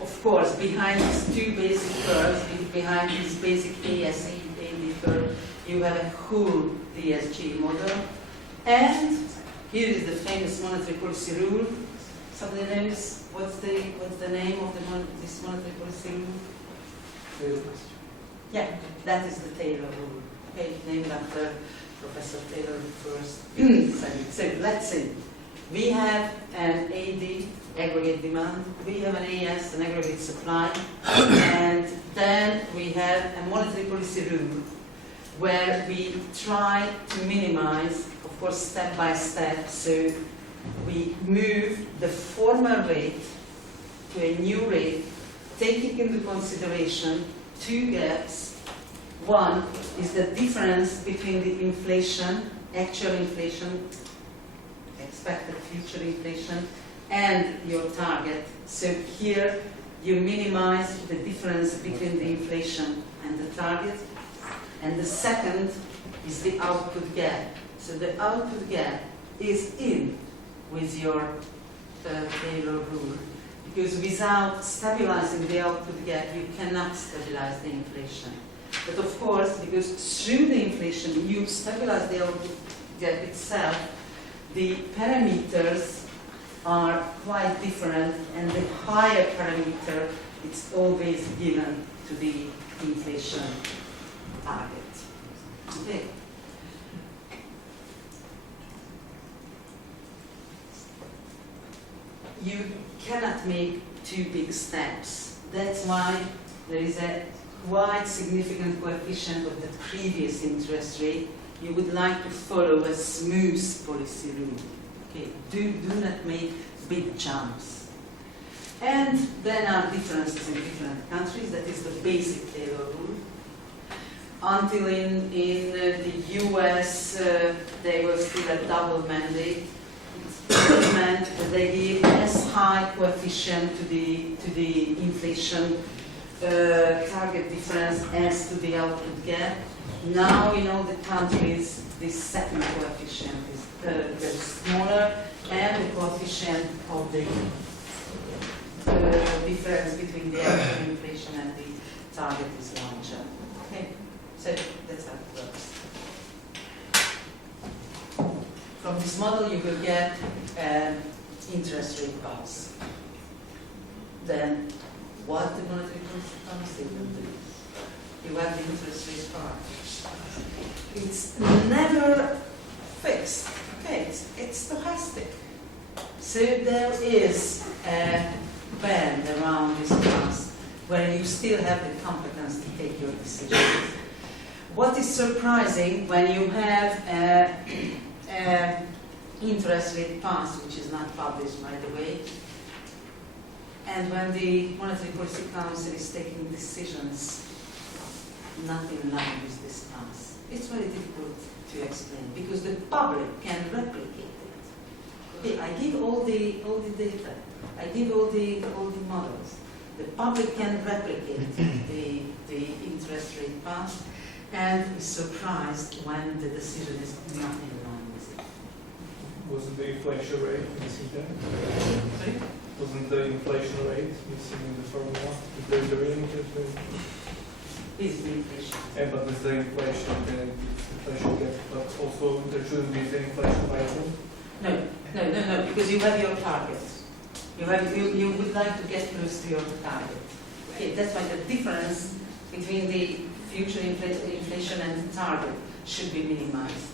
Of course, behind these two basic curves, behind this basic ASE curve, you have a whole DSG model. And here is the famous monetary policy rule. Somebody knows what's the name of this monetary policy rule? Yeah, that is the Taylor rule. Okay, named after Professor Taylor first. So let's see. We have an AD, aggregate demand. We have an AS, an aggregate supply. And then we have a monetary policy rule where we try to minimize, of course, step by step. So we move the former rate to a new rate, taking into consideration two gaps. One is the difference between the inflation, actual inflation, expected future inflation, and your target. So here you minimize the difference between the inflation and the target. And the second is the output gap. So the output gap is in with your Taylor rule. Because without stabilizing the output gap, you cannot stabilize the inflation. But of course, because through the inflation, you stabilize the output gap itself, the parameters are quite different, and the higher parameter it's always given to the inflation target. Okay. You cannot make two big steps. That's why there is a quite significant coefficient of the previous interest rate. You would like to follow a smooth policy rule. Okay, do not make big jumps. And then are differences in different countries. That is the basic Taylor rule. Until in the US, they were still a double mandate. It meant that they gave as high coefficient to the inflation target difference as to the output gap. Now in all the countries, this second coefficient is very smaller, and the coefficient of the difference between the actual inflation and the target is larger. Okay, so that's how it works. From this model, you will get an interest rate pulse. Then, what the monetary policy will do? You have the interest rate part. It's never fixed. Okay, it's stochastic. So there is a band around this class where you still have the competence to take your decisions. What is surprising when you have interest rate path, which is not published, by the way, and when the Monetary Policy Council is taking decisions not in line with this path, it's very difficult to explain because the public can replicate it. Okay, I give all the data, I give all the models. The public can replicate the interest rate path and is surprised when the decision is not in line with it. Wasn't the inflation rate missing there? Sorry? Wasn't the inflation rate missing in the formula? Is there the real interest rate? Is the inflation. Yeah, but with the inflation gap, but also there shouldn't be the inflation item. No, because you have your target. You would like to get close to your target. Okay, that's why the difference between the future inflation and the target should be minimized.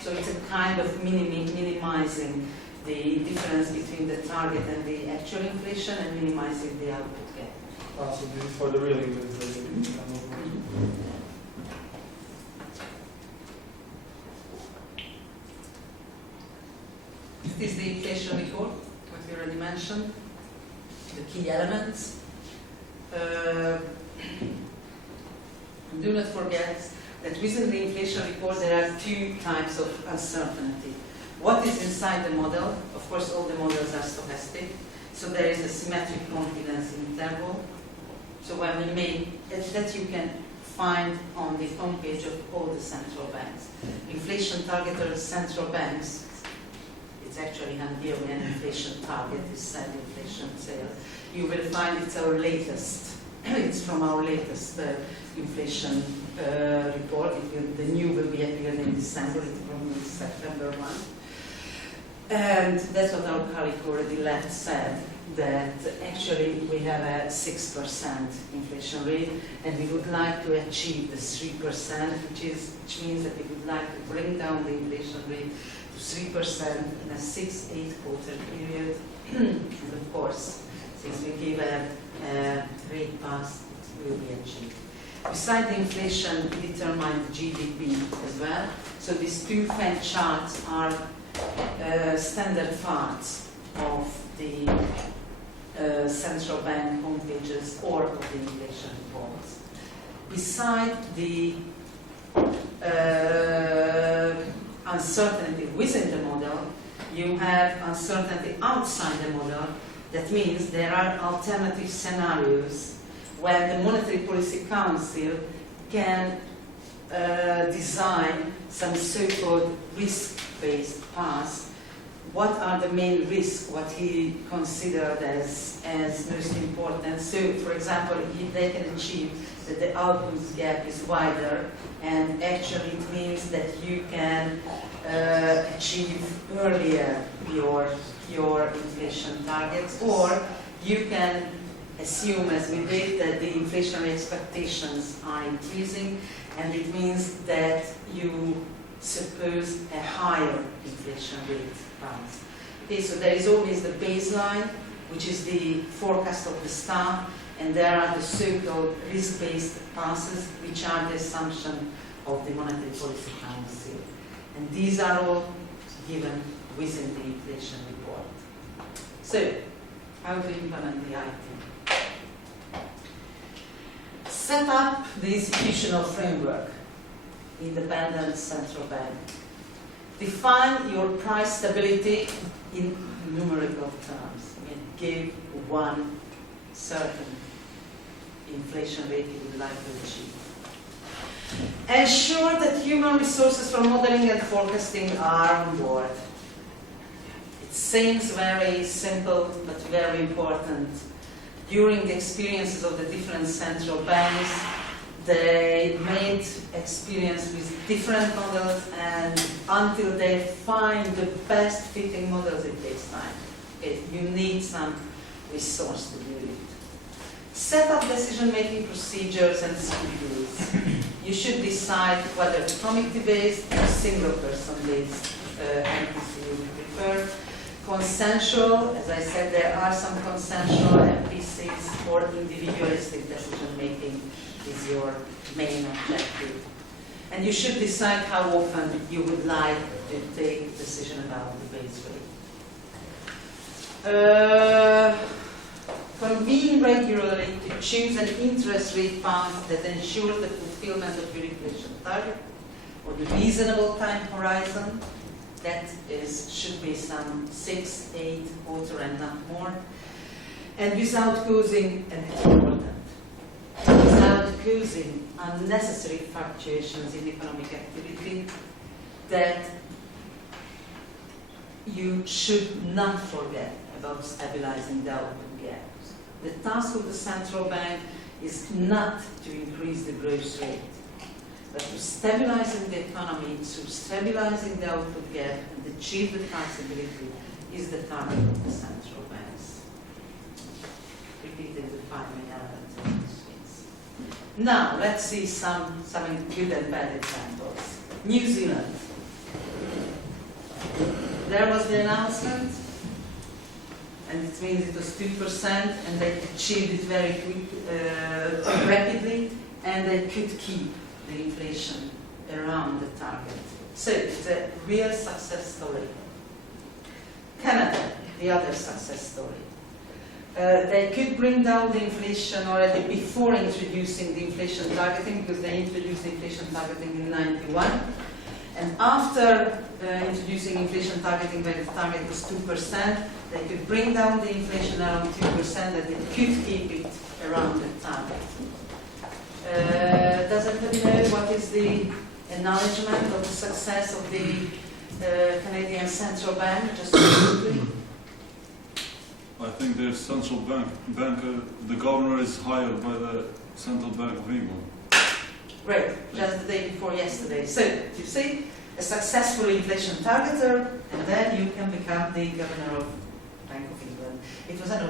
So it's a kind of minimizing the difference between the target and the actual inflation and minimizing the output gap. So this is for the real inflation. This is the inflation report, what we already mentioned, the key elements. Do not forget that within the inflation report there are two types of uncertainty. What is inside the model? Of course, all the models are stochastic, so there is a symmetric confidence interval. So when we make that you can find on the homepage of all the central banks. Inflation targeted central banks. It's actually Hungarian inflation target is said inflation sales. You will find it's our latest. It's from our latest inflation report. The new will be appeared in December. It's from September 1. And that's what our colleague already left said, that actually we have a 6% inflation rate, and we would like to achieve the 3%, which means that we would like to bring down the inflation rate to 3% in a 6-8 quarter period. And of course, since we give a rate pass, it will be achieved. Besides the inflation, we determine the GDP as well. So these two Fed charts are standard parts of the central bank homepages or of the inflation reports. Beside the uncertainty within the model, you have uncertainty outside the model. That means there are alternative scenarios where the Monetary Policy Council can design some so-called risk-based paths what are the main risks, what he considered as most important. So, for example, if they can achieve that the output gap is wider, and actually it means that you can achieve earlier your inflation targets, or you can assume, as we did, that the inflationary expectations are increasing, and it means that you suppose a higher inflation rate rise. Okay, so there is always the baseline, which is the forecast of the staff, and there are the so-called risk-based passes, which are the assumption of the Monetary Policy Council. And these are all given within the inflation report. So, how to implement the IT? Set up the institutional framework, independent central bank. Define your price stability in numerical terms. I mean, give one certain inflation rate you would like to achieve. Ensure that human resources for modeling and forecasting are on board. It seems very simple, but very important. During the experiences of the different central banks, they made experience with different models, and until they find the best fitting models, it takes time. You need some resource to do it. Set up decision-making procedures and schedules. You should decide whether committee-based or single-person-based MPC you prefer. Consensual, as I said, there are some consensual MPCs, or individualistic decision-making is your main objective. And you should decide how often you would like to take a decision about the base rate. Convene regularly to choose an interest rate path that ensures the fulfillment of your inflation target or the reasonable time horizon. That should be some 6, 8 quarter and not more. And without causing, and it's important, without causing unnecessary fluctuations in economic activity, that you should not forget about stabilizing the output gap. The task of the central bank is not to increase the growth rate, but to stabilizing the economy, through stabilizing the output gap and achieve the flexibility is the target of the central banks. Repeating the 5 main elements of these things. Now, let's see some good and bad examples. New Zealand. There was the announcement, and it means it was 2%, and they achieved it very rapidly, and they could keep the inflation around the target. So it's a real success story. Canada, the other success story. They could bring down the inflation already before introducing the inflation targeting, because they introduced the inflation targeting in '91. And after introducing inflation targeting, when the target was 2%, they could bring down the inflation around 2%, that they could keep it around the target. Does anybody know what is the acknowledgement of the success of the Canadian Central Bank? Just quickly. I think the central banker, the governor is hired by the Central Bank of England. Right, just the day before yesterday. So, you see, a successful inflation targeter, and then you can become the governor of Bank of England. It was an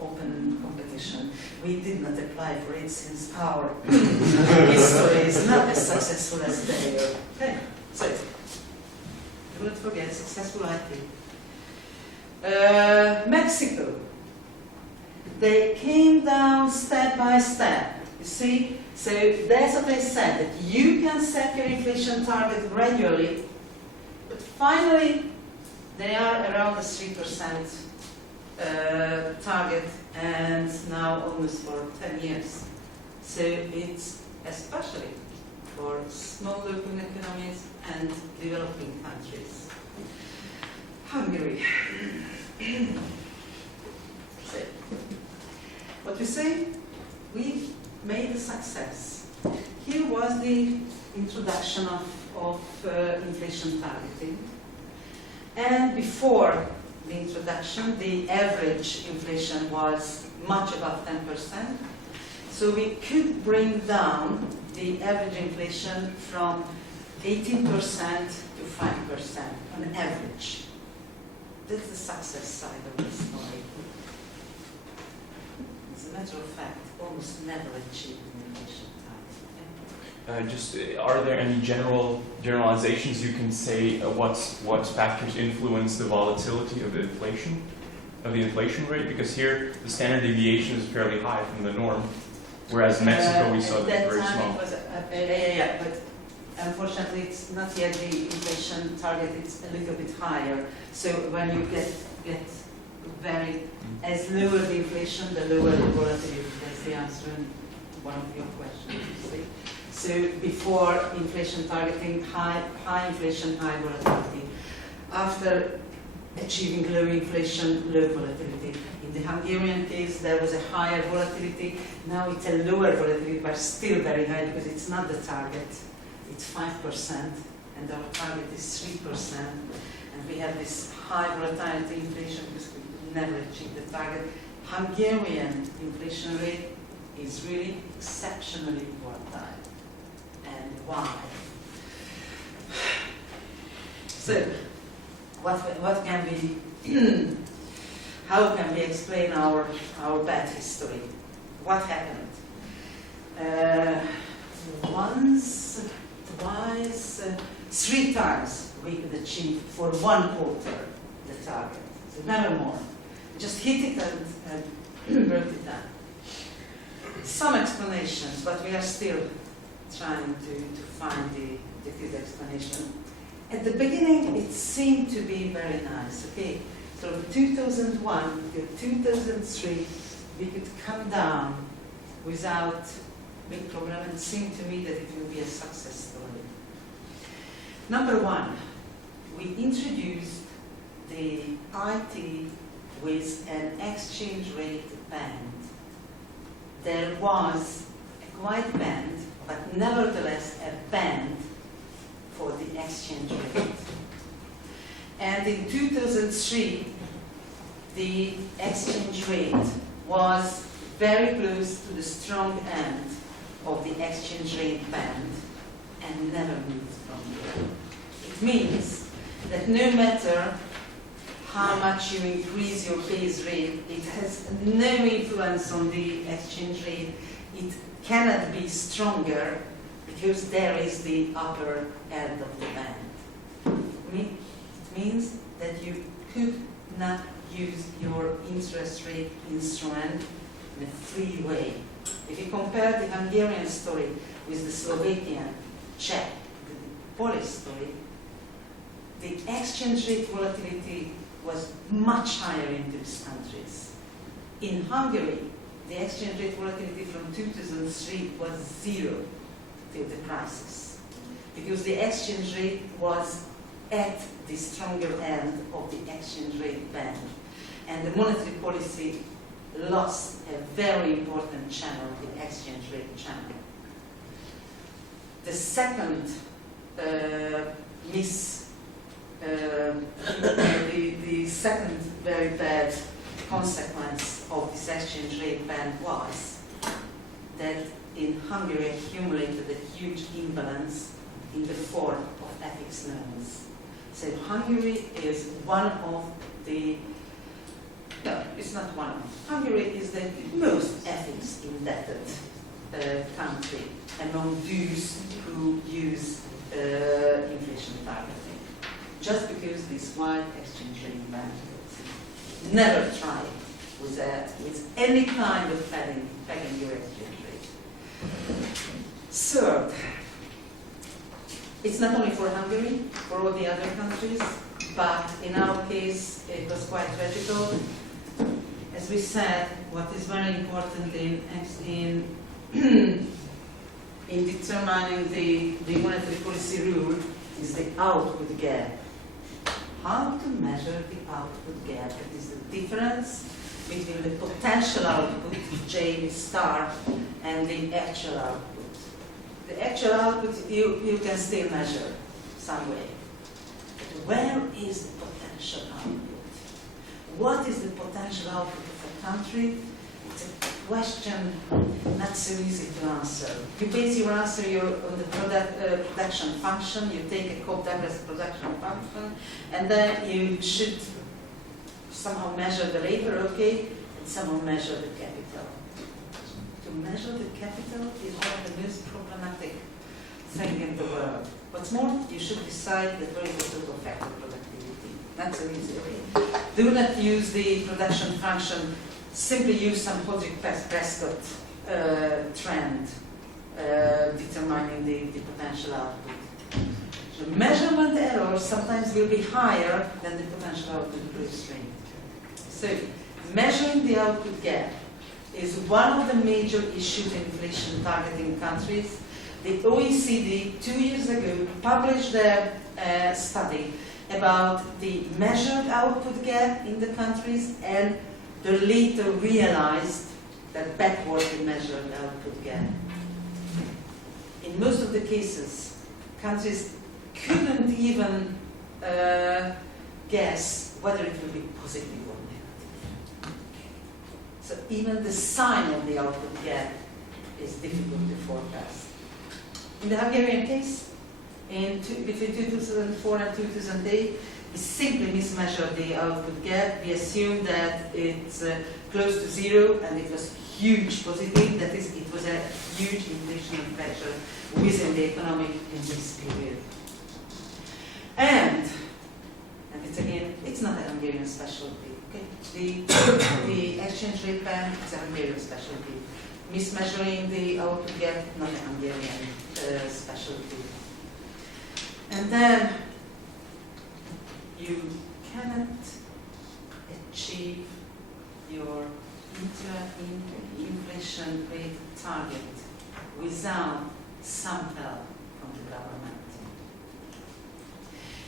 open competition. We did not apply for it since our history is not as successful as theirs. Okay, so do not forget successful IT. Mexico. They came down step by step. You see, so that's what they said, that you can set your inflation target gradually, but finally they are around the 3% target, and now almost for 10 years. So it's especially for small local economies and developing countries. Hungary. So, what we say, we made a success. Here was the introduction of inflation targeting. And before the introduction, the average inflation was much above 10%. So we could bring down the average inflation from 18% to 5% on average. That's the success side of the story. As a matter of fact, almost never achieved an inflation target. Are there any generalizations you can say what factors influence the volatility of the inflation rate? Because here the standard deviation is fairly high from the norm, whereas in Mexico we saw that very small. It was but unfortunately it's not yet the inflation target, it's a little bit higher. So when you get very, as lower the inflation, the lower the volatility. That's the answer in one of your questions, you see. So before inflation targeting, high inflation, high volatility. After achieving low inflation, low volatility. In the Hungarian case, there was a higher volatility. Now it's a lower volatility, but still very high because it's not the target. It's 5%, and our target is 3%. And we have this high volatility inflation because we never achieved the target. Hungarian inflation rate is really exceptionally volatile. And why? So, what can we, how can we explain our bad history? What happened? Once, twice, 3 times we could achieve for 1 quarter the target. So never more. Just hit it and wrote it down. Some explanations, but we are still trying to find the good explanation. At the beginning, it seemed to be very nice. Okay, so from 2001 to 2003, we could come down without big problem, and it seemed to me that it will be a success story. Number 1, we introduced the IT with an exchange rate band. There was a wide band, but nevertheless a band for the exchange rate. And in 2003, the exchange rate was very close to the strong end of the exchange rate band and never moved from there. It means that no matter how much you increase your base rate, it has no influence on the exchange rate. It cannot be stronger because there is the upper end of the band. It means that you could not use your interest rate instrument in a free way. If you compare the Hungarian story with the Slovakian, Czech, the Polish story, the exchange rate volatility was much higher in those countries. In Hungary, the exchange rate volatility from 2003 was 0 till the crisis, because the exchange rate was at the stronger end of the exchange rate band, and the monetary policy lost a very important channel, the exchange rate channel. The second the second very bad consequence of this exchange rate ban was that in Hungary accumulated a huge imbalance in the form of FX loans. So Hungary is one of the, no, it's not one of, Hungary is the most FX indebted country among those who use inflation targeting. Just because this wide exchange rate ban, never try it with any kind of pegging your exchange rate. Third, it's not only for Hungary, for all the other countries, but in our case it was quite tragical. As we said, what is very important in determining the monetary policy rule is the output gap. How to measure the output gap? It is the difference between the potential output, J star, and the actual output. The actual output you can still measure some way. But where is the potential output? What is the potential output of a country? It's a question not so easy to answer. You base your answer on the production function. You take a Cobb-Douglas production function, and then you should somehow measure the labor, okay, and somehow measure the capital. To measure the capital is one of the most problematic thing in the world. What's more, you should decide that where is the total factor productivity. Not so easy, okay? Do not use the production function. Simply use some Hodrick-Prescott trend determining the potential output. The measurement error sometimes will be higher than the potential output restraint. So, measuring the output gap is one of the major issues in inflation targeting countries. The OECD 2 years ago published their study about the measured output gap in the countries, and they later realized that backwardly measured output gap. In most of the cases, countries couldn't even guess whether it will be positive or negative. So even the sign of the output gap is difficult to forecast. In the Hungarian case, between 2004 and 2008, we simply mismeasured the output gap. We assumed that it's close to zero, and it was huge positive. That is, it was a huge inflationary pressure within the economic in this period. And it's again, it's not a Hungarian specialty. Okay? The exchange rate ban is a Hungarian specialty. Mismeasuring the output gap, not a Hungarian specialty. And then you cannot achieve your inflation rate target without some help from the government.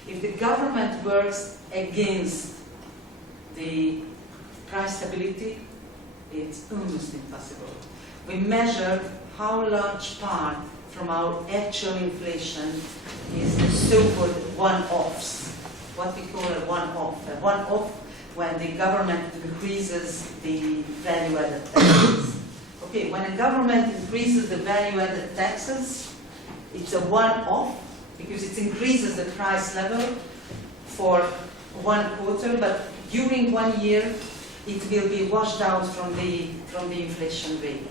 If the government works against the price stability, it's almost impossible. We measured how large part from our actual inflation is the so-called one-offs. What we call a one-off. A one-off when the government increases the value-added taxes. Okay, when a government increases the value-added taxes, it's a one-off because it increases the price level for 1 quarter, but during 1 year it will be washed out from the inflation rate.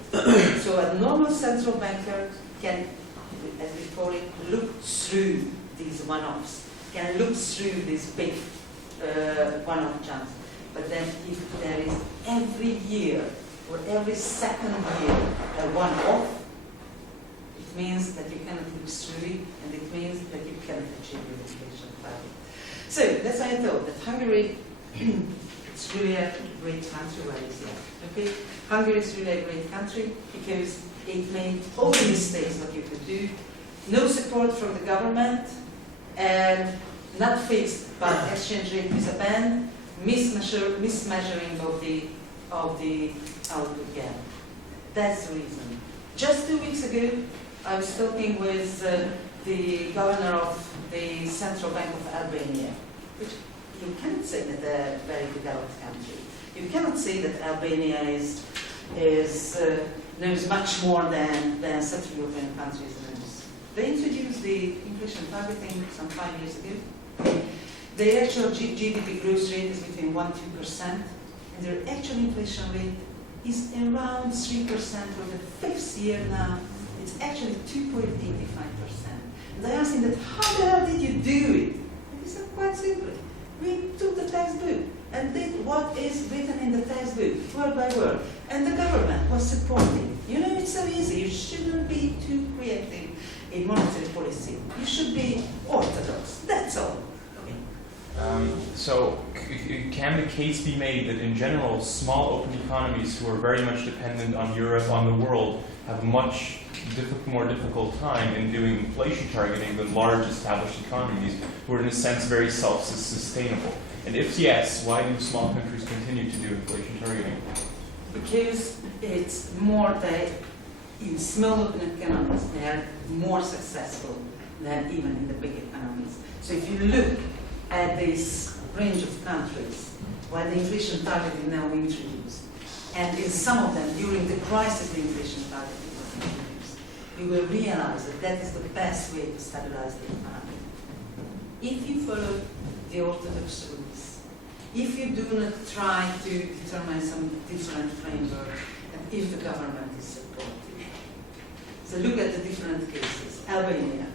So a normal central banker can, as we call it, look through these one-offs, can look through these big one-off jumps. But then if there is every year or every second year a one-off, it means that you cannot look through it, and it means that you cannot achieve your inflation target. So that's why I thought that Hungary it's really a great country where it's at. Okay? Hungary is really a great country because it made all the mistakes that you could do. No support from the government, and not fixed by exchange rate with a ban, mismeasuring of the output gap. That's the reason. Just 2 weeks ago, I was talking with the governor of the Central Bank of Albania, which you cannot say that they're a very developed country. You cannot say that Albania knows much more than Central European countries knows. They introduced the inflation targeting some 5 years ago. Their actual GDP growth rate is between 1–2%, and their actual inflation rate is around 3% for the 5th year now. It's actually 2.85%. And I asked him that, how the hell did you do it? And he said, quite simply, we took the textbook and did what is written in the textbook, word by word. And the government was supporting. You know, it's so easy. You shouldn't be too creative in monetary policy. You should be orthodox. That's all. So, can the case be made that in general, small open economies who are very much dependent on Europe, on the world, have a much more difficult time in doing inflation targeting than large established economies who are in a sense very self-sustainable? And if yes, why do small countries continue to do inflation targeting? Because it's more that in small open economies they are more successful than even in the big economies. So if you look at this range of countries where the inflation target is now introduced, and in some of them during the crisis the inflation target was introduced, we will realize that that is the best way to stabilize the economy. If you follow the orthodox rules, if you do not try to determine some different framework, and if the government is supportive. So look at the different cases. Albania,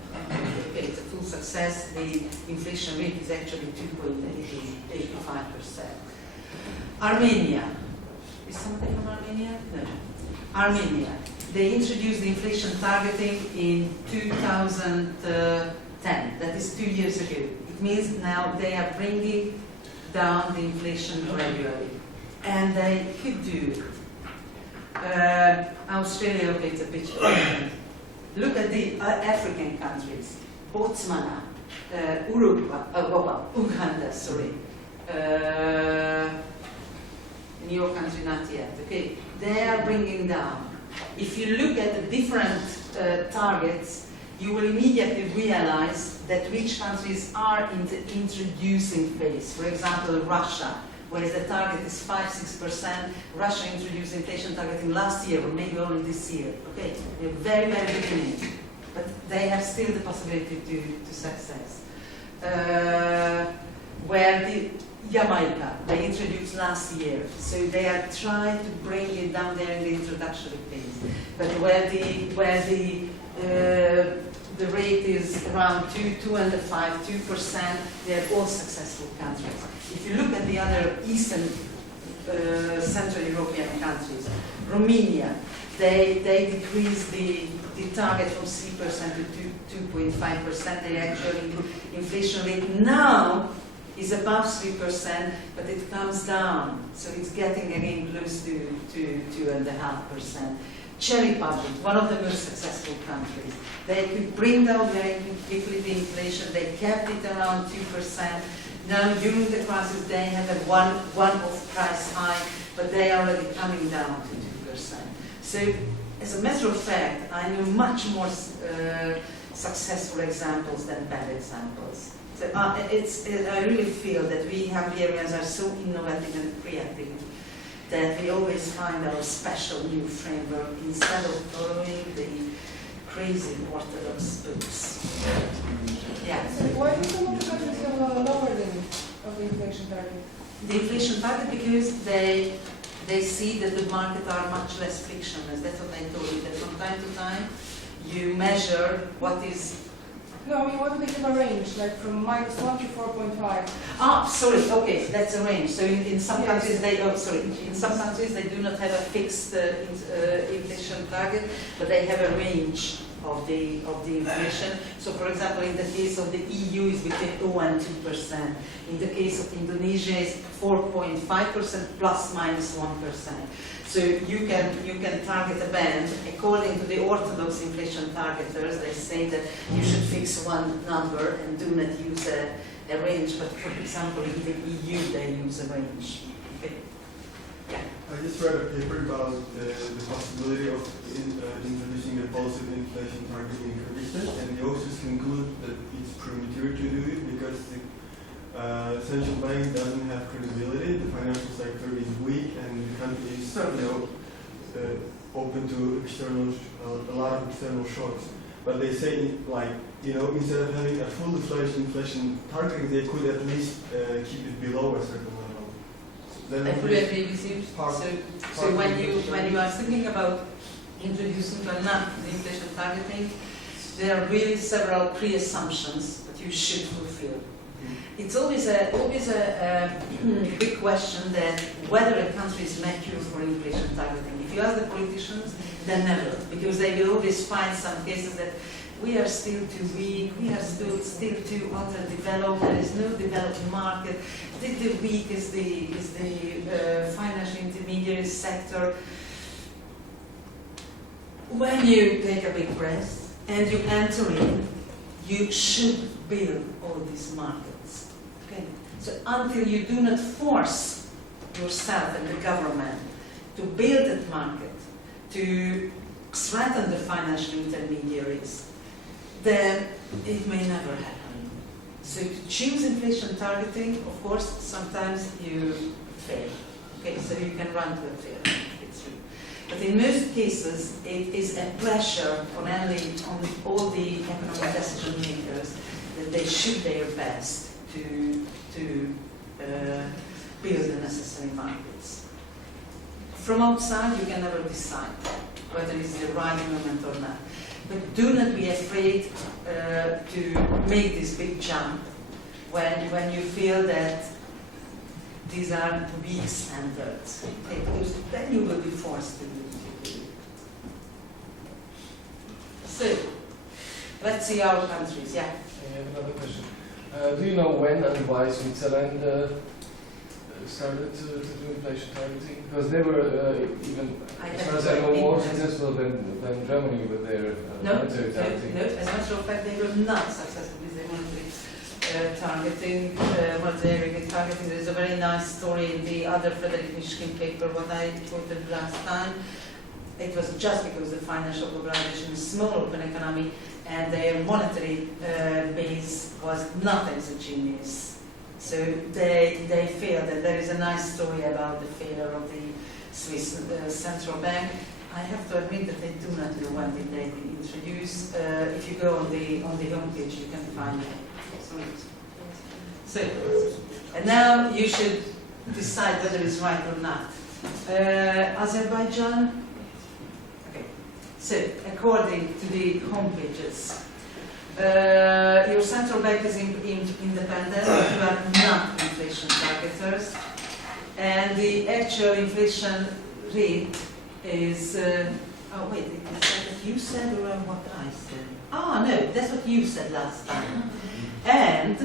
okay, it's a full success. The inflation rate is actually 2.85%. Armenia, is somebody from Armenia? No. Armenia, they introduced the inflation targeting in 2010, that is 2 years ago. It means now they are bringing down the inflation gradually, and they could do it. Australia, okay, it's a bit different. Look at the African countries, Botswana, Uganda, sorry. In your country, not yet, okay? They are bringing down. If you look at the different targets, you will immediately realize that which countries are in the introducing phase. For example, Russia, whereas the target is 5–6%, Russia introduced inflation targeting last year, or maybe only this year. Okay, they're very, very beginning, but they have still the possibility to success. Where the Jamaica, they introduced last year, so they are trying to bring it down there in the introductory phase. But where the rate is around 2.5–2%, they are all successful countries. If you look at the other Eastern Central European countries, Romania, they decreased the target from 3% to 2.5%. They actually, inflation rate now is above 3%, but it comes down. So it's getting again close to 2.5%. Czech Republic, one of the most successful countries. They could bring down very quickly the inflation. They kept it around 2%. Now, during the crisis, they had a one-off price hike, but they are already coming down to 2%. So, as a matter of fact, I know much more successful examples than bad examples. So, I really feel that we Hungarians are so innovative and creative that we always find our special new framework instead of following the crazy orthodox books. Yeah. So why do some of the countries have a lower limit of the inflation target? The inflation target, because they see that the market are much less frictionless. That's what I told you, that from time to time you measure what is. No, I mean, what do they give a range, like from -1 to 4.5? Ah, sorry. Okay, that's a range. So in some countries in some countries they do not have a fixed inflation target, but they have a range of the inflation. So, for example, in the case of the EU, is between 0 and 2%. In the case of Indonesia, it's 4.5% plus minus 1%. So you can target a band according to the orthodox inflation targeters. They say that you should fix one number and do not use a range. But for example, in the EU, they use a range. Okay. Yeah. I just read a paper about the possibility of introducing a positive inflation target in Kyrgyzstan, and the authors conclude that it's premature to do it because the central bank doesn't have credibility, the financial sector is weak, and the country is open to a lot of external shocks. But they say, like, instead of having a full inflation target, they could at least keep it below a certain level. I fully agree with you. So when you are thinking about introducing to enough the inflation targeting, there are really several pre-assumptions that you should fulfill. It's always a big question that whether a country is mature for inflation targeting. If you ask the politicians, then never, because they will always find some cases that we are still too weak, we are still too underdeveloped, there is no developed market, the weak is the financial intermediary sector. When you take a big breath and you enter in, you should build all these markets. Okay? So until you do not force yourself and the government to build that market, to strengthen the financial intermediaries, then it may never happen. So to choose inflation targeting, of course, sometimes you fail. Okay, so you can run to a fail. It's true. But in most cases, it is a pressure on all the economic decision makers that they should their best to build the necessary markets. From outside, you can never decide whether it's the right moment or not. But do not be afraid to make this big jump when you feel that these are weak standards. Okay, because then you will be forced to do it. So, let's see our countries. Yeah. I have another question. Do you know when and why Switzerland started to do inflation targeting? Because they were even, as far as I know, more successful than Germany with their monetary targeting. No, as a matter of fact, they were not successful with their monetary targeting. Monetary targeting. There's a very nice story in the other Frederick Mishkin paper, what I quoted last time. It was just because the financial globalization is small open economy and their monetary base was not exogenous. So they failed. There is a nice story about the failure of the Swiss central bank. I have to admit that I do not know when did they introduce. If you go on the homepage, you can find it. So, and now you should decide whether it's right or not. Azerbaijan. Okay. So, according to the homepages, your central bank is independent, you are not inflation targeters, and the actual inflation rate is, oh wait, is that what you said or what I said? Ah, no, that's what you said last time. And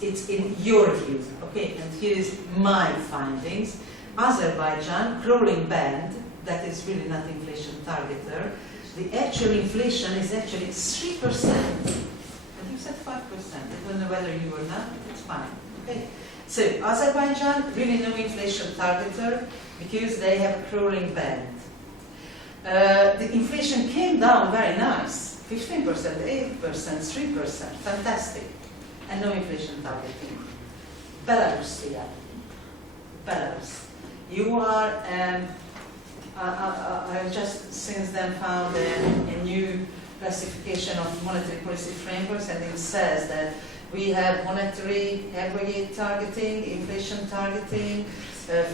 it's in your view, okay, and here's my findings. Azerbaijan, crawling band, that is really not inflation targeter. The actual inflation is actually 3%. And you said 5%. I don't know whether you or not, but it's fine. Okay. So Azerbaijan, really no inflation targeter because they have a crawling band. The inflation came down very nice. 15%, 8%, 3%. Fantastic. And no inflation targeting. Belarus. You are I've just since then found a new classification of monetary policy frameworks, and it says that we have monetary aggregate targeting, inflation targeting,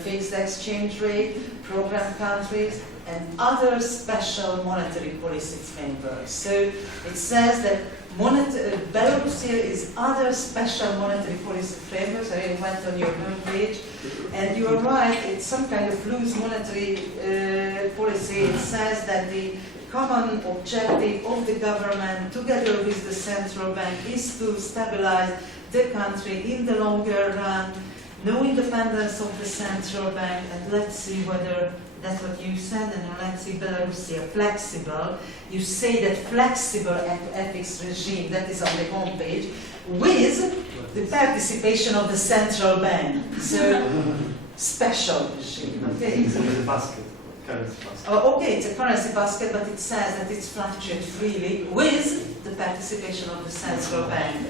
fixed exchange rate, program countries, and other special monetary policy frameworks. So it says that Belarus is other special monetary policy frameworks. I went on your homepage, and you are right, it's some kind of loose monetary policy. It says that the common objective of the government, together with the central bank, is to stabilize the country in the longer run, no independence of the central bank, and let's see whether that's what you said, and let's see Belarus flexible. You say that flexible FX regime, that is on the homepage, with the participation of the central bank. So, special regime. Okay. It's a basket, currency basket. Oh, okay, it's a currency basket, but it says that it's fluctuates freely with the participation of the central bank.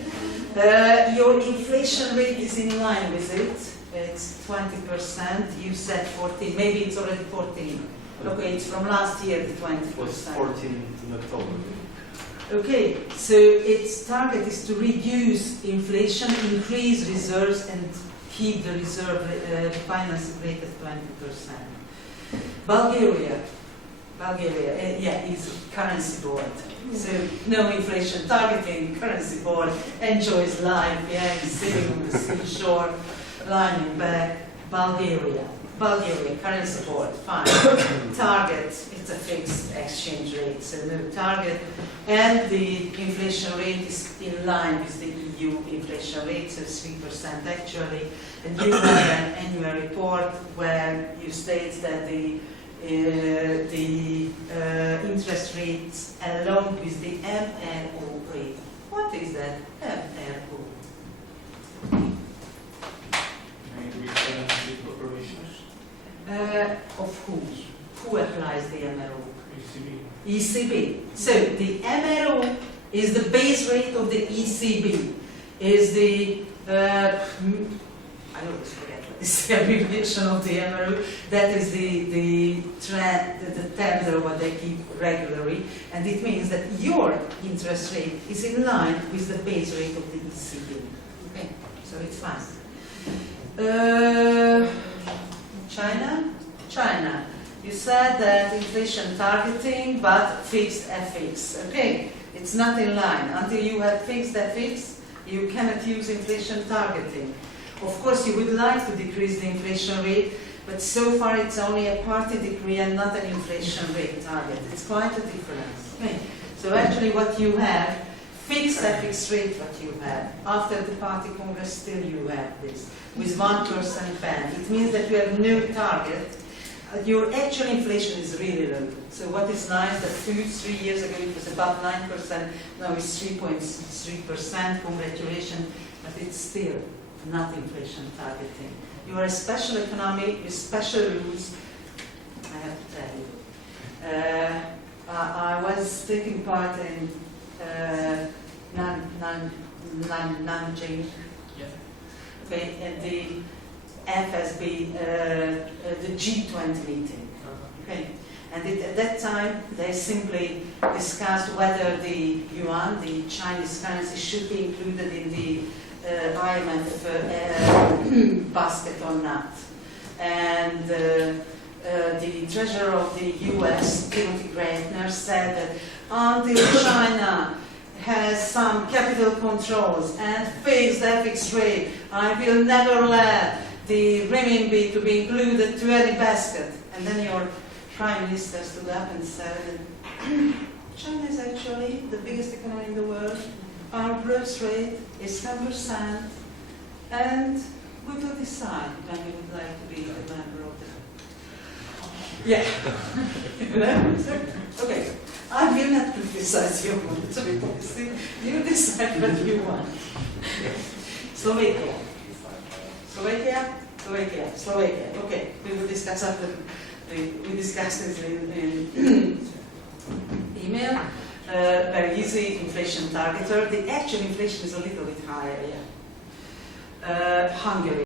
Your inflation rate is in line with it. It's 20%. You said 14. Maybe it's already 14. Okay, it's from last year, the 20%. It was 14 in October. Okay, so its target is to reduce inflation, increase reserves, and keep the reserve financing rate at 20%. Bulgaria, is currency board. So no inflation targeting, currency board, enjoys life, sitting on the seashore, lying back. Bulgaria, currency board, fine. Target, it's a fixed exchange rate, so no target. And the inflation rate is in line with the EU inflation rate, so 3% actually. And you have an annual report where you state that the interest rates along with the MRO rate. What is that MRO? Of who? Who applies the MRO? ECB. So the MRO is the base rate of the ECB. is the, I always forget what is the abbreviation of the MRU, that is the tender what they keep regularly, and it means that your interest rate is in line with the base rate of the ECB. Okay, so it's fine. China. You said that inflation targeting, but fixed FX. Okay, it's not in line. Until you have fixed FX, you cannot use inflation targeting. Of course, you would like to decrease the inflation rate, but so far it's only a party decree and not an inflation rate target. It's quite a difference. Okay. So actually what you have, fixed FX rate what you have. After the party congress still you have this, with 1% band. It means that you have no target. Your actual inflation is really low. So what is nice that 2-3 years ago it was about 9%, now it's 3.3%, congratulations, but it's still not inflation targeting. You are a special economy with special rules, I have to tell you. I was taking part in Nanjing, okay, at the FSB, the G20 meeting. Okay. And at that time, they simply discussed whether the yuan, the Chinese currency, should be included in the IMF basket or not. And the treasurer of the US, Timothy Geithner, said that until China has some capital controls and fixed FX rate, I will never let the renminbi to be included to any basket. And then your prime minister stood up and said, China is actually the biggest economy in the world. Our growth rate is 10%, and we will decide when we would like to be a member of the... Yeah. Okay. I will not criticize your monetary policy. You decide what you want. Slovakia. Okay, we will discuss after. We discussed this in email. Very easy inflation targeter. The actual inflation is a little bit higher. Yeah. Hungary.